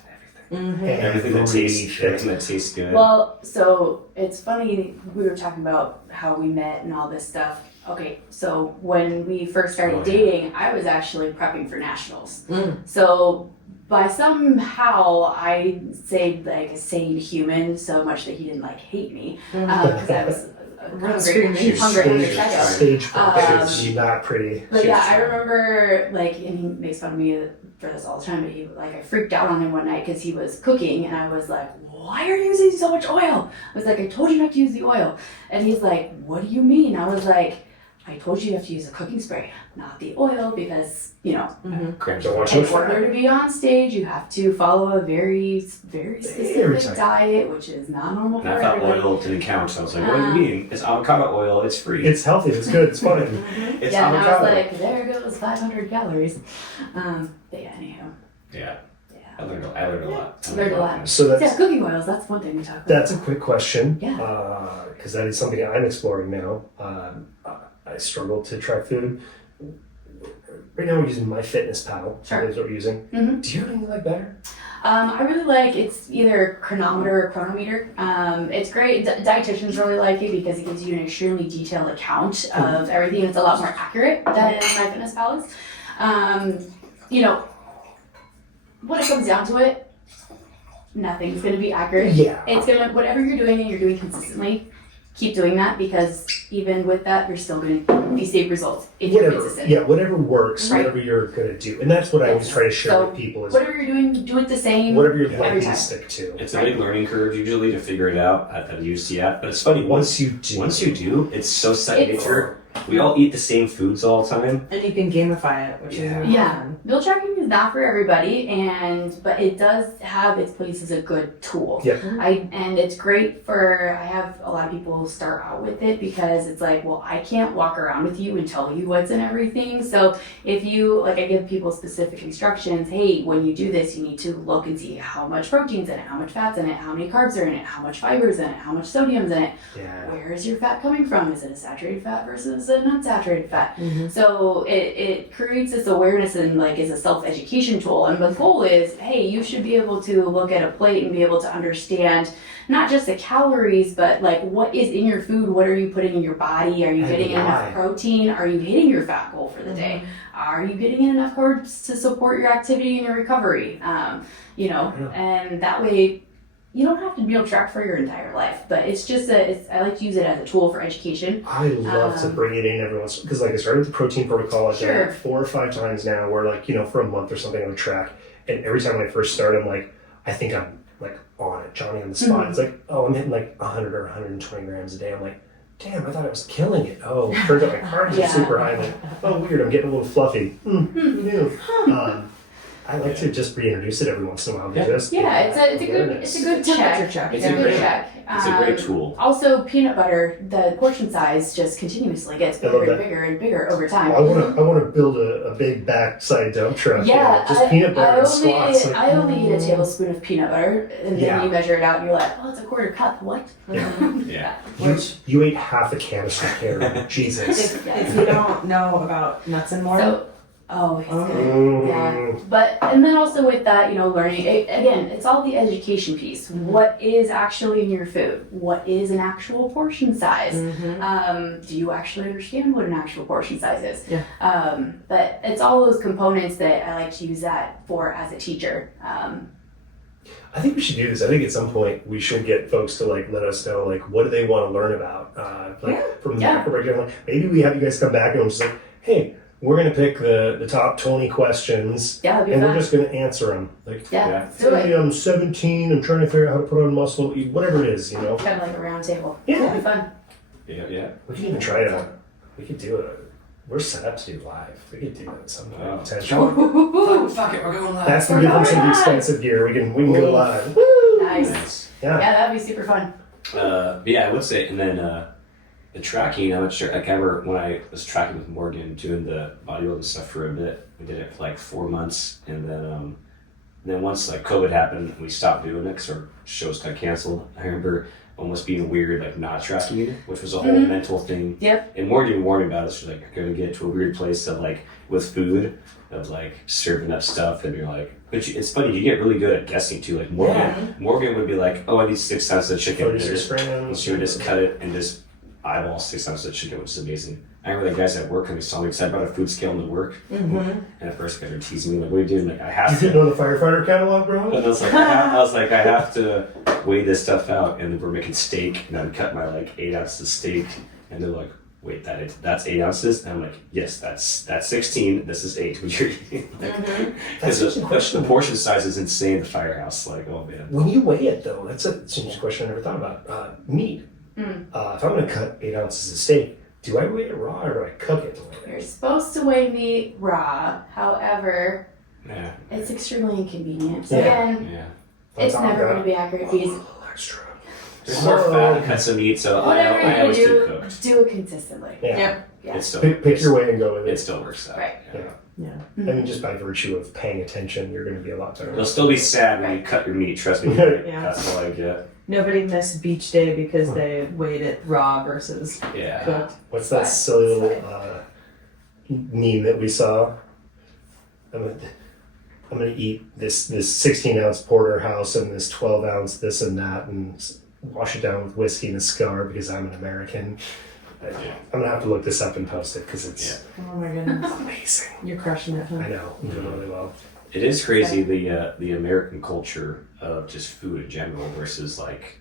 in everything. Everything that tastes good. Well, so it's funny, we were talking about how we met and all this stuff. Okay, so when we first started dating, I was actually prepping for nationals. So by somehow I saved like a sane human so much that he didn't like hate me because I was hungry psycho. Stage fright is not pretty. But yeah, I remember like, and he makes fun of me for this all the time. But he I freaked out on him one night because he was cooking, and I was like, "Why are you using so much oil?" I was like, "I told you not to use the oil," and he's like, "What do you mean?" I was like, "I told you you have to use a cooking spray, not the oil, because in order to be on stage, you have to follow a very, very specific diet, which is not normal for everybody." And I thought oil didn't count, so I was like, "What do you mean? It's avocado oil. It's free. It's healthy. It's good. It's fun." It's yeah, avocado." and I was like, "There goes 500 calories." But yeah, anyhow. Yeah. Yeah. I learned a lot. I learned a lot. So that's cooking oils. That's one thing we talk about. That's a quick question. Yeah. Because that is something I'm exploring now. I struggle to track food. right now we're using MyFitnessPal. Sure. That's what we're using. Mhm. Do you have anything you like better? I really like it's either chronometer or chronometer. It's great. Dietitians really like it because it gives you an extremely detailed account of everything. It's a lot more accurate than MyFitnessPal is. You know, when it comes down to it, nothing's going to be accurate. Yeah. It's going to, whatever you're doing and you're doing consistently, keep doing that because even with that, you're still going to be safe results if you're Whatever. consistent. Yeah, whatever works, Right. whatever you're going to do. And that's what I always try to share So, with people is Whatever you're doing, do it the same. whatever you're every likely time. to stick to. It's a big learning curve usually to figure it out at the UC app. But it's funny, Once you do, it's so set in It's- nature. We all eat the same foods all the time. And you can gamify it, which is really Yeah, fun. meal tracking is not for everybody, but it does have its place as a good tool. Yeah. And it's great for. I have a lot of people who start out with it because it's like, well, I can't walk around with you and tell you what's in everything. So if you like, I give people specific instructions. Hey, when you do this, you need to look and see how much protein's in it, how much fat's in it, how many carbs are in it, how much fiber's in it, how much sodium's in it. Yeah. Where is your fat coming from? Is it a saturated fat versus a non-saturated fat? Mhm. So it creates this awareness and like is a self-education tool. And the goal is, hey, you should be able to look at a plate and be able to understand not just the calories, but like what is in your food, what are you putting in your body? Are you And getting why? enough protein? Are you hitting your fat goal for the day? Are you getting in enough carbs to support your activity and your recovery? And that way you don't have to meal track for your entire life, but it's just I like to use it as a tool for education. I love to bring it in every once because like I started with the protein protocol. I've done Sure. it 4 or 5 times now where like, for a month or something I would track. And every time when I first start, I'm like, I think I'm like on it, Johnny on the spot. Mhm. It's like, oh, I'm hitting like 100 or 120 grams a day. I'm like, damn, I thought I was killing it. Oh, turns out my carbs Yeah. are super high. I'm like, oh, weird, I'm getting a little fluffy. Who knew? I like to just reintroduce it every once in a while. Yeah. Just Yeah, get it's that a good awareness. check. Temperature check. It's It's a a good great- check. It's a great tool. Also, peanut butter, the portion size just continuously gets I love bigger and that. bigger and bigger over time. I want to build a big backside dump truck. Yeah, just peanut butter and squats. I only eat a tablespoon of peanut butter, and then Yeah. you measure it out, and you're like, oh, it's a quarter cup. What? Yeah. You ate half a canister of hair. Jesus. If you don't know about nuts and more, So, it's good. Mm. Yeah, and then also with that, learning again, it's all the education piece. What is actually in your food? What is an actual portion size? Do you actually understand what an actual portion size is? Yeah. But it's all those components that I like to use that for as a teacher. I think we should do this. I think at some point we should get folks to like let us know like what do they want to learn about from the Yeah. macro breakdown. Like, maybe we have you guys come back and I'm just like, hey, we're gonna pick the top 20 questions Yeah, that'd be and fun. we're just gonna answer them. Like, Yeah, Yeah. let's do it. hey, I'm 17. I'm trying to figure out how to put on muscle. Whatever it is, Kind of like a round table. Yeah. That'd be fun. Yeah. We can even try it out. We could do it. We're set up to do live. We could do that at some point. Wow. Potentially. Fuck it, we're going live. That's the We're difference in going the live. expensive gear. We can go live. Nice. Nice. Yeah. Yeah, that'd be super fun. But yeah, I would say, and then the tracking, I'm not sure, like when I was tracking with Morgan, doing the bodybuilding stuff for a bit, we did it for like 4 months, and then once like COVID happened, we stopped doing it because our shows got canceled. I remember almost being weird, like not tracking it, which was a whole mental thing. Yep. And Morgan warned me about it. She's like, you're gonna get to a weird place of like with food, of like serving up stuff, and you're like, it's funny, you get really good at guessing too. Like Morgan would be like, oh, I need 6 ounces of chicken. 36 And grams. she would just cut it and just eyeball 6 ounces of chicken, which is amazing. I remember the guys at work and they saw me because I brought a food scale into work. And at first, guys were teasing me like, "What are you doing?" Like, I have You to. didn't know the firefighter catalog, bro? And I was like, I have to weigh this stuff out. And then we're making steak, and I'd cut my like 8 ounces of steak, and they're like, "Wait, that's 8 ounces?" And I'm like, "Yes, that's 16. This is 8." What you're eating? That's such a question. The portion size is insane. The firehouse, like, oh man. When you weigh it, though, that's an interesting question I never thought about. Meat. If I'm going to cut 8 ounces of steak, do I weigh it raw or do I cook it? You're supposed to weigh meat raw. However, Yeah. it's extremely inconvenient. So Yeah. again, Yeah. it's never going to be accurate A because little extra. There's more fat to cut some meat, so whatever I you always do do, cooked. do it consistently. Yeah. Yep. Yeah. It still Pick your way and go with it it. still works out. Right. Yeah. Yeah. I mean, just by virtue of paying attention, you're going to be a lot better. You'll still be sad when you cut your meat. Trust me. Yeah. That's all I get. Nobody missed beach day because they weighed it raw versus Yeah. cooked. What's that silly little meme that we saw? I'm gonna eat this 16-ounce porterhouse and this 12-ounce this and that and wash it down with whiskey and a cigar because I'm an American. I'm gonna have to look this up and post it because it's Oh my goodness. amazing. You're crushing it, huh? I know, I'm doing really well. It is crazy the American culture of just food in general versus like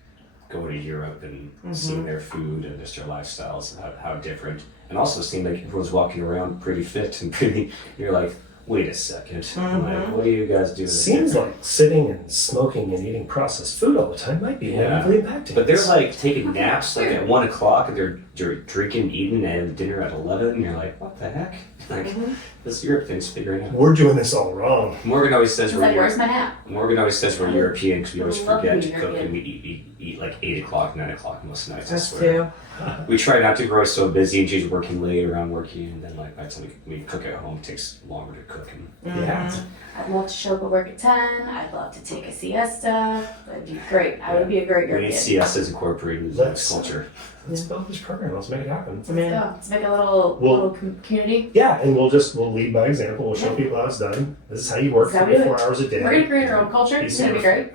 going to Europe and seeing their food and just their lifestyles and how different. And also seeing like everyone's walking around pretty fit and pretty. You're like, wait a second, like what are you guys doing? Seems like sitting and smoking and eating processed food all the time might be negatively impacting. But they're like taking naps like at 1 o'clock and they're drinking, eating, and dinner at 11. And you're like, what the heck? Like this Europe thing's figuring out. We're doing this all wrong. Morgan always says It's like, where's my nap? Morgan always says we're European because we always I love forget being to cook and European. we eat like 8 o'clock, 9 o'clock most nights. I Us swear. too. We try not to grow so busy and she's working late around working and then like by the time we cook at home it takes longer to cook and Yeah. I'd love to show up at work at 10. I'd love to take a siesta. That'd be great. I would be a great we need European. siestas incorporated into this culture. Let's build this program. Let's make it happen. I mean, So, let's make a little Well- community. Yeah, and we'll lead by example. We'll show people how it's done. This is how you work This is how we do 24 hours a day. We're gonna create our own culture. It's gonna be great.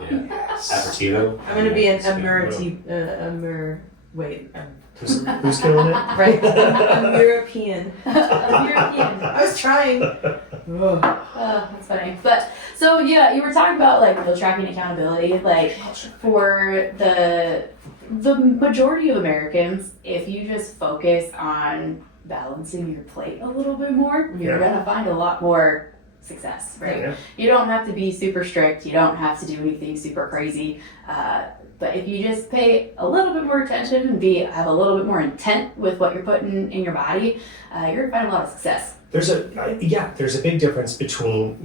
Yeah. Aperitivo. I'm gonna be an It's good. Who's killing it? right? I'm European. European. I was trying. That's funny. But so yeah, you were talking about like meal tracking accountability. Like for the majority of Americans, if you just focus on balancing your plate a little bit more, you're Yeah. gonna find a lot more success, right? Yeah. You don't have to be super strict. You don't have to do anything super crazy. But if you just pay a little bit more attention and have a little bit more intent with what you're putting in your body, you're gonna find a lot of success. There's a big difference between,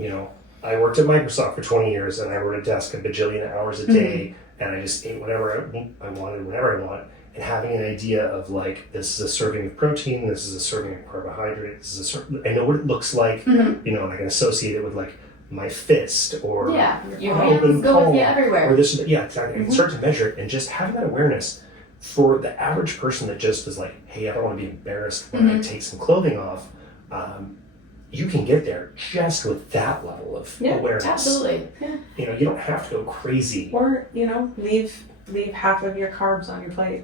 I worked at Microsoft for 20 years and I worked at a desk a bajillion hours a day and I just ate whatever I wanted, whenever I want. And having an idea of like, this is a serving of protein, this is a serving of carbohydrate, this is I know what it looks like, and I can associate it with like my fist or Your open hands go with you palm, everywhere. or this, exactly. I can start to measure it and just having that awareness for the average person that just is like, hey, I don't want to be embarrassed when I take some clothing off. You can get there just with that level of awareness. Absolutely. Yeah. You don't have to go crazy. Or leave half of your carbs on your plate.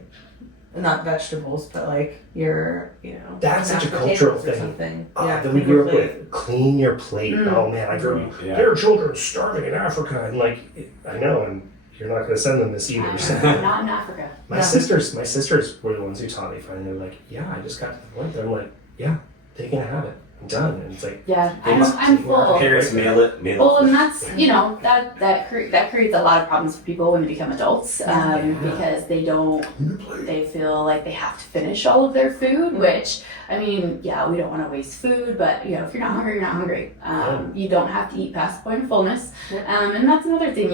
Not vegetables, but like your That's such a mashed cultural potatoes or thing. something. That we clean grew your up plate. with. Clean your plate. Oh man, I grew up. There are children starving in Africa, and like I know, and you're not going to send them this either. So. Not in Africa. My sisters were the ones who taught me. Finally, they were like, "Yeah, I just got to the point that I'm like, yeah, they can have it. I'm done." And it's like, Yeah, I'm full. Parents mail it. Well, and that's that creates a lot of problems for people when they become adults because they feel like they have to finish all of their food. Which I mean, we don't want to waste food, but if you're not hungry, you're not hungry. You don't have to eat past the point of fullness, and that's another thing.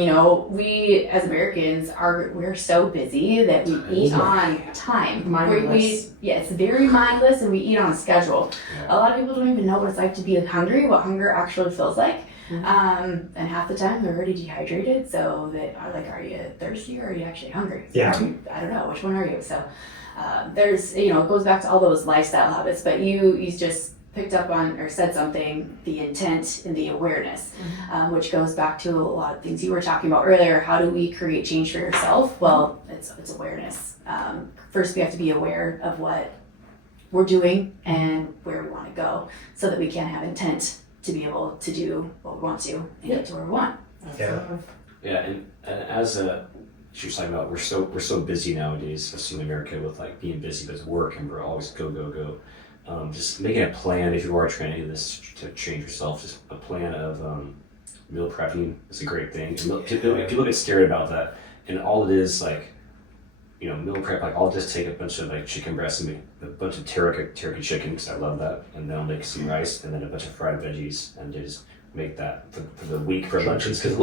We as Americans we're so busy that we eat on time. Mindless. It's very mindless, and we eat on a schedule. A lot of people don't even know what it's like to be hungry, what hunger actually feels like. And half the time they're already dehydrated, so they are like, are you thirsty or are you actually hungry? Yeah. I don't know, which one are you? So there's, it goes back to all those lifestyle habits, but you just picked up on or said something, the intent and the awareness, which goes back to a lot of things you were talking about earlier. How do we create change for yourself? Well, it's awareness. First, we have to be aware of what we're doing and where we want to go so that we can have intent to be able to do what we want to and get to where we want. And as she was talking about, we're so busy nowadays, especially in America, with like being busy with work, and we're always go. Just making a plan if you are trying to do this to change yourself. Just a plan of meal prepping is a great thing. And people get scared about that, and all it is like, meal prep. Like I'll just take a bunch of like chicken breasts and make a bunch of turkey chicken because I love that, and then I'll make some rice and then a bunch of fried veggies and just make that for the week for lunches, because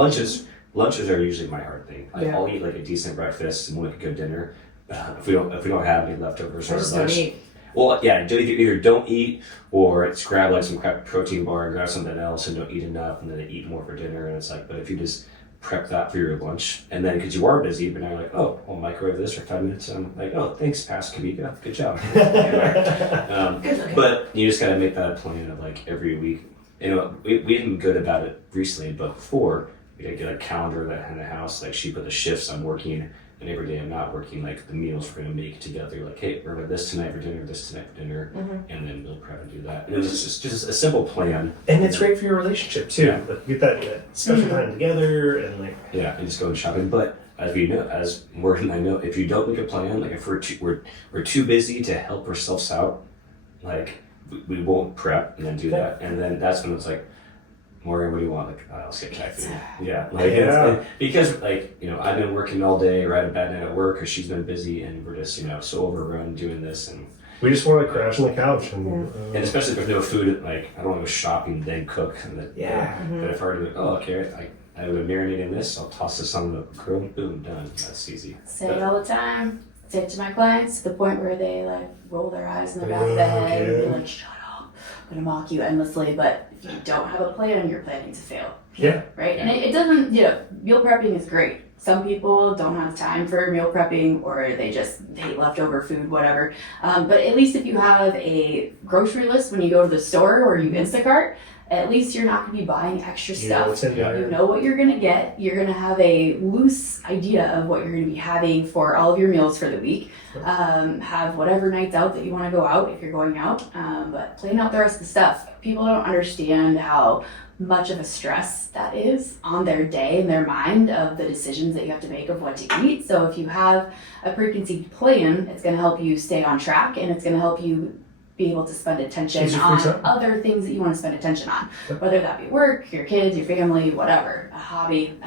lunches are usually my hard thing. Like I'll eat like a decent breakfast and we'll make a good dinner. If we don't have any leftovers or lunch, well, either don't eat or it's grab like some crap protein bar and grab something else and don't eat enough and then eat more for dinner. And it's like, but if you just prep that for your lunch, and then because you are busy, but now you're like, oh, I'll microwave this for 5 minutes. And I'm like, oh, thanks, past Kawika, good job. But you just got to make that a plan of like every week. we've been good about it recently, but before we had to get a calendar that in the house, like she put the shifts I'm working, and every day I'm not working, like the meals we're gonna make together. Like, hey, we're gonna have this tonight for dinner, this tonight for dinner, and then meal prep and do that. And it was just a simple plan. And it's great for your relationship too. Yeah. Like, get that special time together and like. Yeah, and just go shopping. But as Morgan and I know, if you don't make a plan, like if we're too busy to help ourselves out, like we won't prep and then do that, and then that's when it's like, Morgan, what do you want? Like, I'll skip Thai food. Yeah, like because like I've been working all day, or I had a bad night at work, or she's been busy, and we're just so overrun doing this, and we just want to crash on the couch and especially if there's no food, like I don't want to go shopping then cook, and then, But if I already I have a marinade in this, I'll toss this on the grill, boom, done. That's easy. Say it all the time. Say it to my clients to the point where they like roll their eyes in the back of the head and be like, shut up. I'm gonna mock you endlessly, but if you don't have a plan, you're planning to fail. Yeah. Right? And it doesn't, meal prepping is great. Some people don't have time for meal prepping, or they just hate leftover food, whatever. But at least if you have a grocery list when you go to the store or you Instacart, at least you're not going to be buying extra stuff. What's in there. You know what you're going to get. You're going to have a loose idea of what you're going to be having for all of your meals for the week. Have whatever nights out that you want to go out if you're going out, but plan out the rest of the stuff. People don't understand how much of a stress that is on their day and their mind of the decisions that you have to make of what to eat. So if you have a preconceived plan, it's going to help you stay on track, and it's going to help you be able to spend attention on other things that you want to spend attention on, whether that be work, your kids, your family, whatever, a hobby.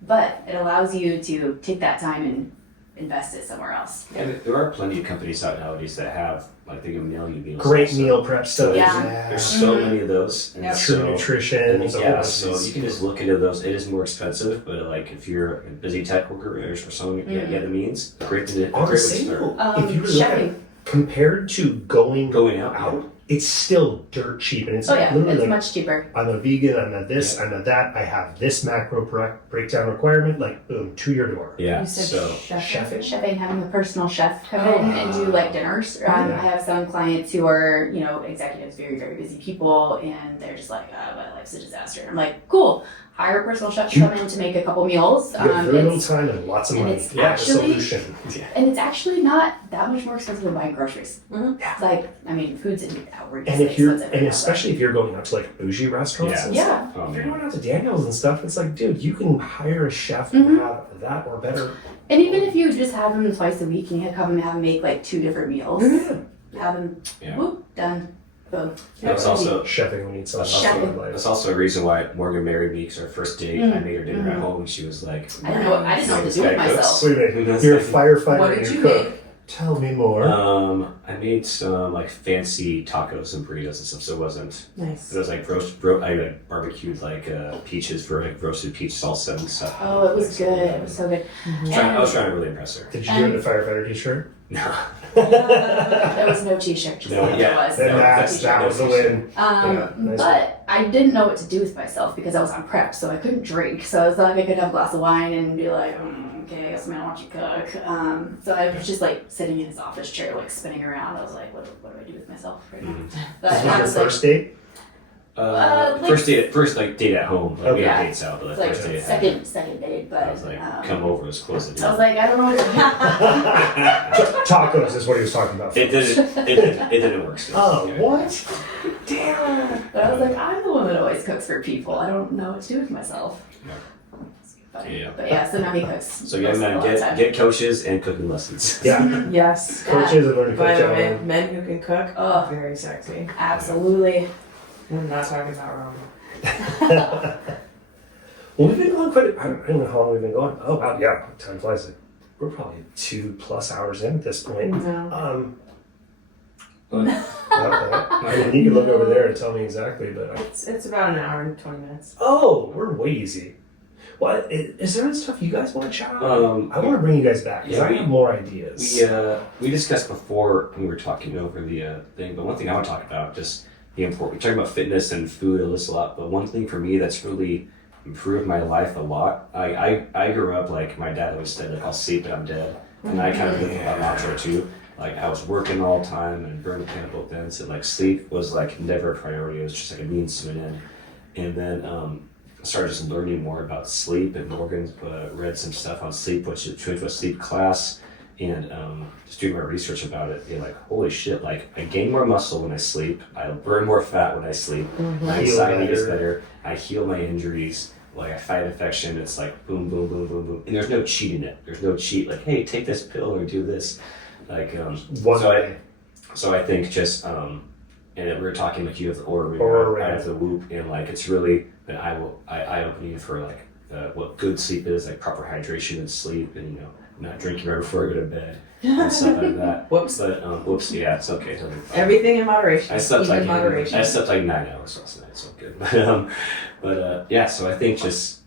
But it allows you to take that time and invest it somewhere else. And there are plenty of companies out nowadays that have, like, they can mail you meals. Great meal prep stuff. There's so many of those. And True nutrition. So you can just look into those. It is more expensive, but like if you're a busy tech worker or someone, you have the means. Great way to start. If you look at compared to going out, it's still dirt cheap, and it's literally it's like, much cheaper. I'm a vegan, I'm a this, I'm a that, I have this macro breakdown requirement, like boom, to your door. Yeah. You said so chefing, having a personal chef come in and do like dinners. I have some clients who are, executives, very, very busy people, and they're just like, my life's a disaster. I'm like, cool. Hire a personal chef to come in to make a couple meals. You have very little time and lots of money. It's actually, solution. And it's actually not that much more expensive than buying groceries. Yeah. Like, food's outrageous. And if you're, especially if you're going out to like bougie restaurants, if you're going out to Daniel's and stuff, it's like, dude, you can hire a chef and have that or better. And even if you just have them twice a week and you have them make like 2 different meals, have them, whoop, done. Boom. That's also chefing when you need something. That's also a reason why Morgan married me, because our first date, I made her dinner at home, and she was like, I didn't know what to do with myself. Wait a minute, you're a firefighter. What did you make? Tell me more. I made some like fancy tacos and burritos and stuff, so it wasn't. Nice. It was like I like barbecued like peaches for like roasted peach salsa and stuff. Oh, it was good. It was so good. I was trying to really impress her. Did you do it in a firefighter t-shirt? No. There was no t-shirt. Just No, that was the win. Nice but I didn't know what to do with myself because I was on prep, so I couldn't drink. So I thought I could have a glass of wine and be like, okay, I guess I'm gonna watch you cook. So I was just like sitting in his office chair, like spinning around. I was like, what do I do with myself right now? But This was your first date? First date at home. Like, we had dates out, but like first date. Second date, but I was like, come over as close as I was like, I don't know what to do. Tacos is what he was talking about. It didn't work. Still. Oh, yeah. what? Damn. But I was like, I'm the one that always cooks for people. I don't know what to do with myself. Yeah. But yeah, so now he cooks. So yeah, man, get coaches and cooking lessons. Yeah. Yes. Coaches are learning to By cook. the way, men who can cook, very sexy. Absolutely. I'm not talking about Roma. Well, we've been going I don't know how long we've been going. Oh, wow, yeah, time flies. We're probably 2+ hours in at this point. No. I mean, you can look over there and tell me exactly, but... It's about an hour and 20 minutes. Oh, we're way easy. Well, is there any stuff you guys want to chat about? I want to bring you guys back because I have more ideas. We discussed before when we were talking over the thing, but one thing I want to talk about, just the important, we're talking about fitness and food and this a lot, but one thing for me that's really improved my life a lot, I grew up like my dad always said, like, I'll sleep but I'm dead. And I kind of live that mantra too. like I was working all the time and burned the planet both ends, and like sleep was like never a priority. It was just like a means to an end. And then I started just learning more about sleep, and Morgan read some stuff on sleep, which went to a sleep class, and just doing my research about it, being like, holy shit, like I gain more muscle when I sleep, I burn more fat when I sleep, my anxiety is better, I heal my injuries, like I fight infection. It's like boom, boom, boom, boom, boom, and there's no cheating it. There's no cheat like, hey, take this pill or do this, like so I think just and we were talking like you have the Oura, I have the Whoop, and like it's really been eye opening for like what good sleep is, like proper hydration and sleep, and not drinking right before I go to bed and stuff like that. Whoops. But whoops, yeah, it's okay. Everything in moderation. I slept Even moderation. I slept like 9 hours last night, so good. But yeah, so I think just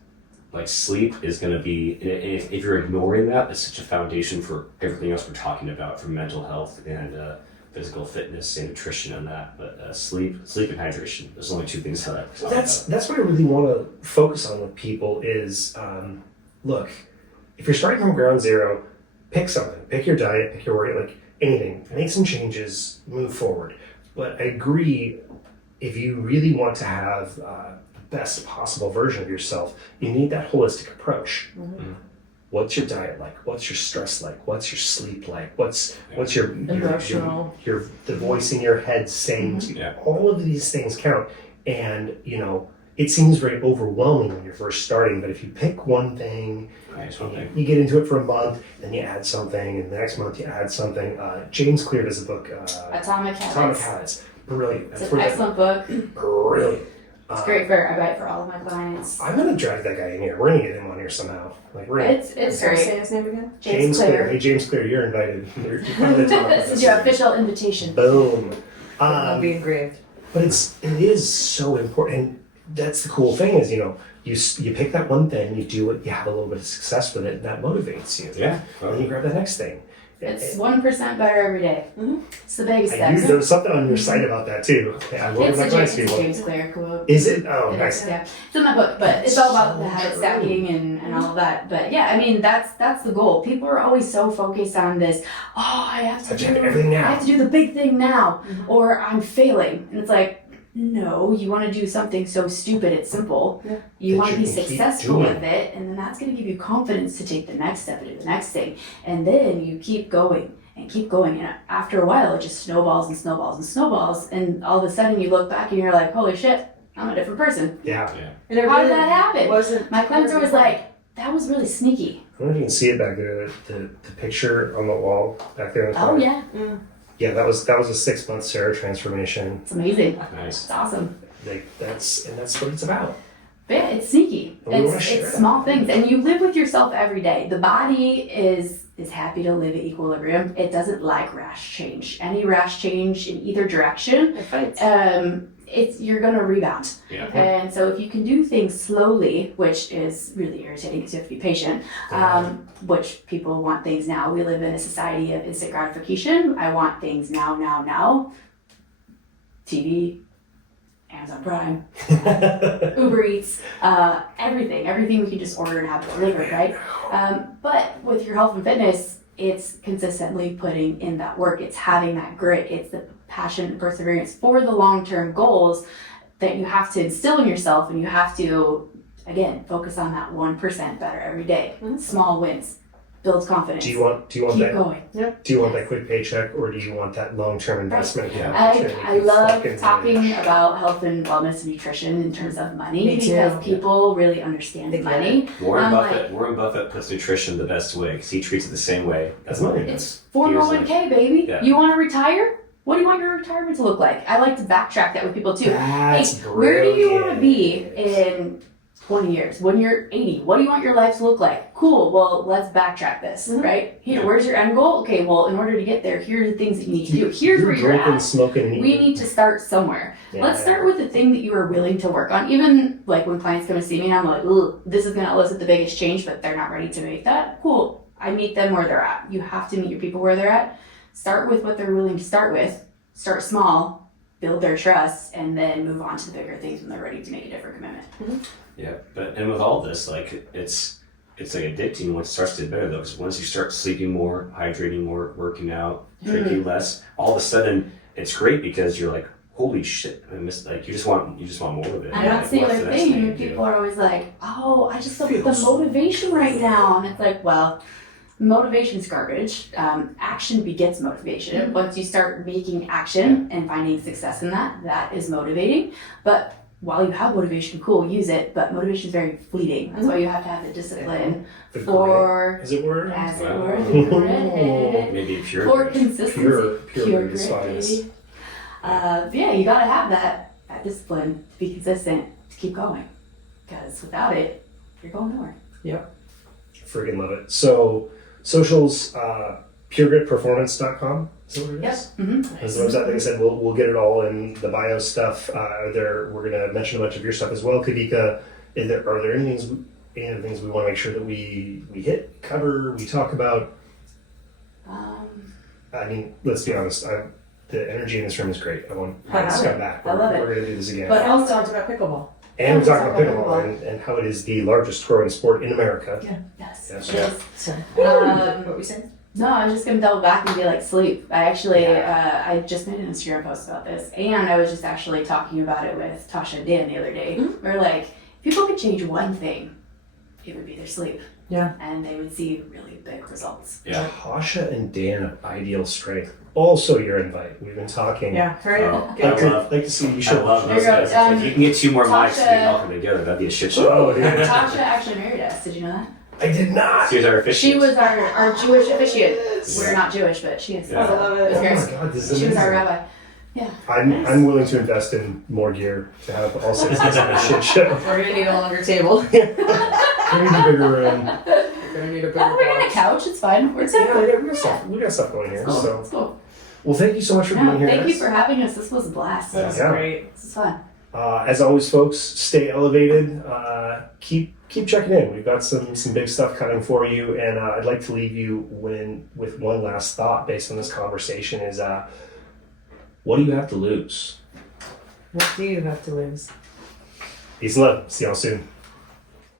like sleep is going to be, if you're ignoring that, it's such a foundation for everything else we're talking about, for mental health and physical fitness and nutrition and that. But sleep and hydration, there's only two things that I talk about. That's what I really want to focus on with people is, look, if you're starting from ground zero, pick something. Pick your diet, pick your work, like anything. Make some changes, move forward. But I agree, if you really want to have the best possible version of yourself, you need that holistic approach. Mm-hmm. What's your diet like? What's your stress like? What's your sleep like? What's your emotional, the voice in your head saying to you? All of these things count. And it seems very overwhelming when you're first starting, but if you pick one thing, you get into it for a month, then you add something, and the next month you add something. James Clear does a book, Atomic Habits. Brilliant. It's an excellent book. Brilliant. It's great I buy it for all of my clients. I'm gonna drag that guy in here. We're gonna get him on here somehow. It's great. Say his name again? James Clear. Hey, James Clear, you're invited. This is your official invitation. Boom. It'll be engraved. But it is so important. That's the cool thing is, you pick that one thing, you do it, you have a little bit of success with it, and that motivates you. Yeah. And you grab the next thing. It's 1% better every day. Mm-hmm. It's the biggest step. There was something on your site about that too. It's a James Clear quote. Is it? Oh, nice. Yeah. It's in my book, but it's all about the habit stacking and all of that. But yeah, I mean, that's the goal. People are always so focused on this, I have to do everything now. I have to do the big thing now, or I'm failing. And it's like, no, you want to do something so stupid it's simple. Yeah. You want to be successful with it, and then that's going to give you confidence to take the next step and do the next thing. And then you keep going, and after a while it just snowballs and snowballs and snowballs, and all of a sudden you look back and you're like, holy shit, I'm a different person. Yeah. And how did that happen? My clients are always like, like, that was really sneaky. I don't know if you can see it back there, the picture on the wall back there. Oh yeah. Yeah, that was a 6 month Sarah transformation. It's amazing. Nice. It's awesome. That's what it's about. But yeah, it's sneaky. It's small things, and you live with yourself every day. The body is happy to live at equilibrium. It doesn't like rash change. Any rash change in either direction, it fights. You're gonna rebound. Yeah. And so if you can do things slowly, which is really irritating because you have to be patient, which people want things now. We live in a society of instant gratification. I want things now. TV, Amazon Prime, Uber Eats, everything we can just order and have it delivered, right? But with your health and fitness, it's consistently putting in that work. It's having that grit. It's the passion and perseverance for the long-term goals that you have to instill in yourself, and you have to, again, focus on that 1% better every day. Mm-hmm. Small wins builds confidence. Do you want Keep that? Going. Yep. Do you want that quick paycheck, or do you want that long-term investment? Right. Yeah. I love talking about health and wellness and nutrition in terms of money because people really understand money. Warren Buffett puts nutrition the best way because he treats it the same way as money. It's 401k, baby. Yeah. You want to retire? What do you want your retirement to look like? I like to backtrack that with people too. Where do you want to be in 20 years? When you're 80, what do you want your life to look like? Cool, well, let's backtrack this, right? Where's your end goal? Okay, well, in order to get there, here are the things that you need to do. Here's where you're at. Smoking, we need to start somewhere. Let's start with the thing that you are willing to work on. Even like when clients come to see me and I'm like, ooh, this is going to elicit the biggest change, but they're not ready to make that. Cool, I meet them where they're at. You have to meet your people where they're at. Start with what they're willing to start with. Start small, build their trust, and then move on to the bigger things when they're ready to make a different commitment. Yeah, and with all this, like it's it's like addicting once it starts to get better though. Because once you start sleeping more, hydrating more, working out, drinking less, all of a sudden it's great because you're like, holy shit! I miss like you just want more of it. And that's the other thing. People are always like, "Oh, I just don't get the motivation right now," and it's like, well, motivation's garbage. Action begets motivation. Once you start making action and finding success in that, that is motivating. But while you have motivation, cool, use it. But motivation is very fleeting. That's why you have to have the discipline for, as it were. Maybe pure. For consistency. Pure Pure is grit, finest. baby. Yeah, you gotta have that discipline, be consistent, to keep going. Because without it, you're going nowhere. Friggin' love it. So socials, puregritperformance.com. Is that what it is? Yes. Mm-hmm. As the website, like I said, we'll get it all in the bio stuff. We're gonna mention a bunch of your stuff as well. Kawika, are there any other things we want to make sure that we hit, cover, we talk about? I mean, let's be honest. The energy in this room is great. I want to come back. I love it. We're gonna do this again. But And we talked about pickleball. And we talked about pickleball and how it is the largest growing sport in America. Yeah. Yes. Yes. It is. So, Um, what we saying? No, I was just gonna double back and be like sleep. I actually, I just made an Instagram post about this, and I was just actually talking about it with Tasha and Dan the other day. We're like, if people could change one thing, it would be their sleep. Yeah. And they would see really big results. Yeah. Tasha and Dan of Ideal Strength. Also your invite. We've been talking. Yeah, right. Oh, Like to see you I show love There those you go. guys. If you can get two more mics to Tasha- be welcome together, that'd be a shit show. Oh, dude. Tasha actually married us. Did you know that? I did not. She was our officiant. She was our Jewish officiant. We're not Jewish, but she is. Yeah. So I love it. it's Oh great. my god, this is She was our amazing. rabbi. Yeah. I'm willing to invest in more gear to have all six of us on a shit show. We're gonna need a longer table. We need a bigger room. We're gonna need a bigger Oh, we got a box. couch. It's fine. We're Yeah, safe. we got stuff going here. Cool. So, It's cool. well, thank you so much for being No, here. thank you guys. for having us. This was a blast. That was Yeah. great. This is fun. As always, folks, stay elevated. Keep checking in. We've got some big stuff coming for you, and I'd like to leave you with one last thought based on this conversation: is what do you have to lose? What do you have to lose? Peace and love. See y'all soon.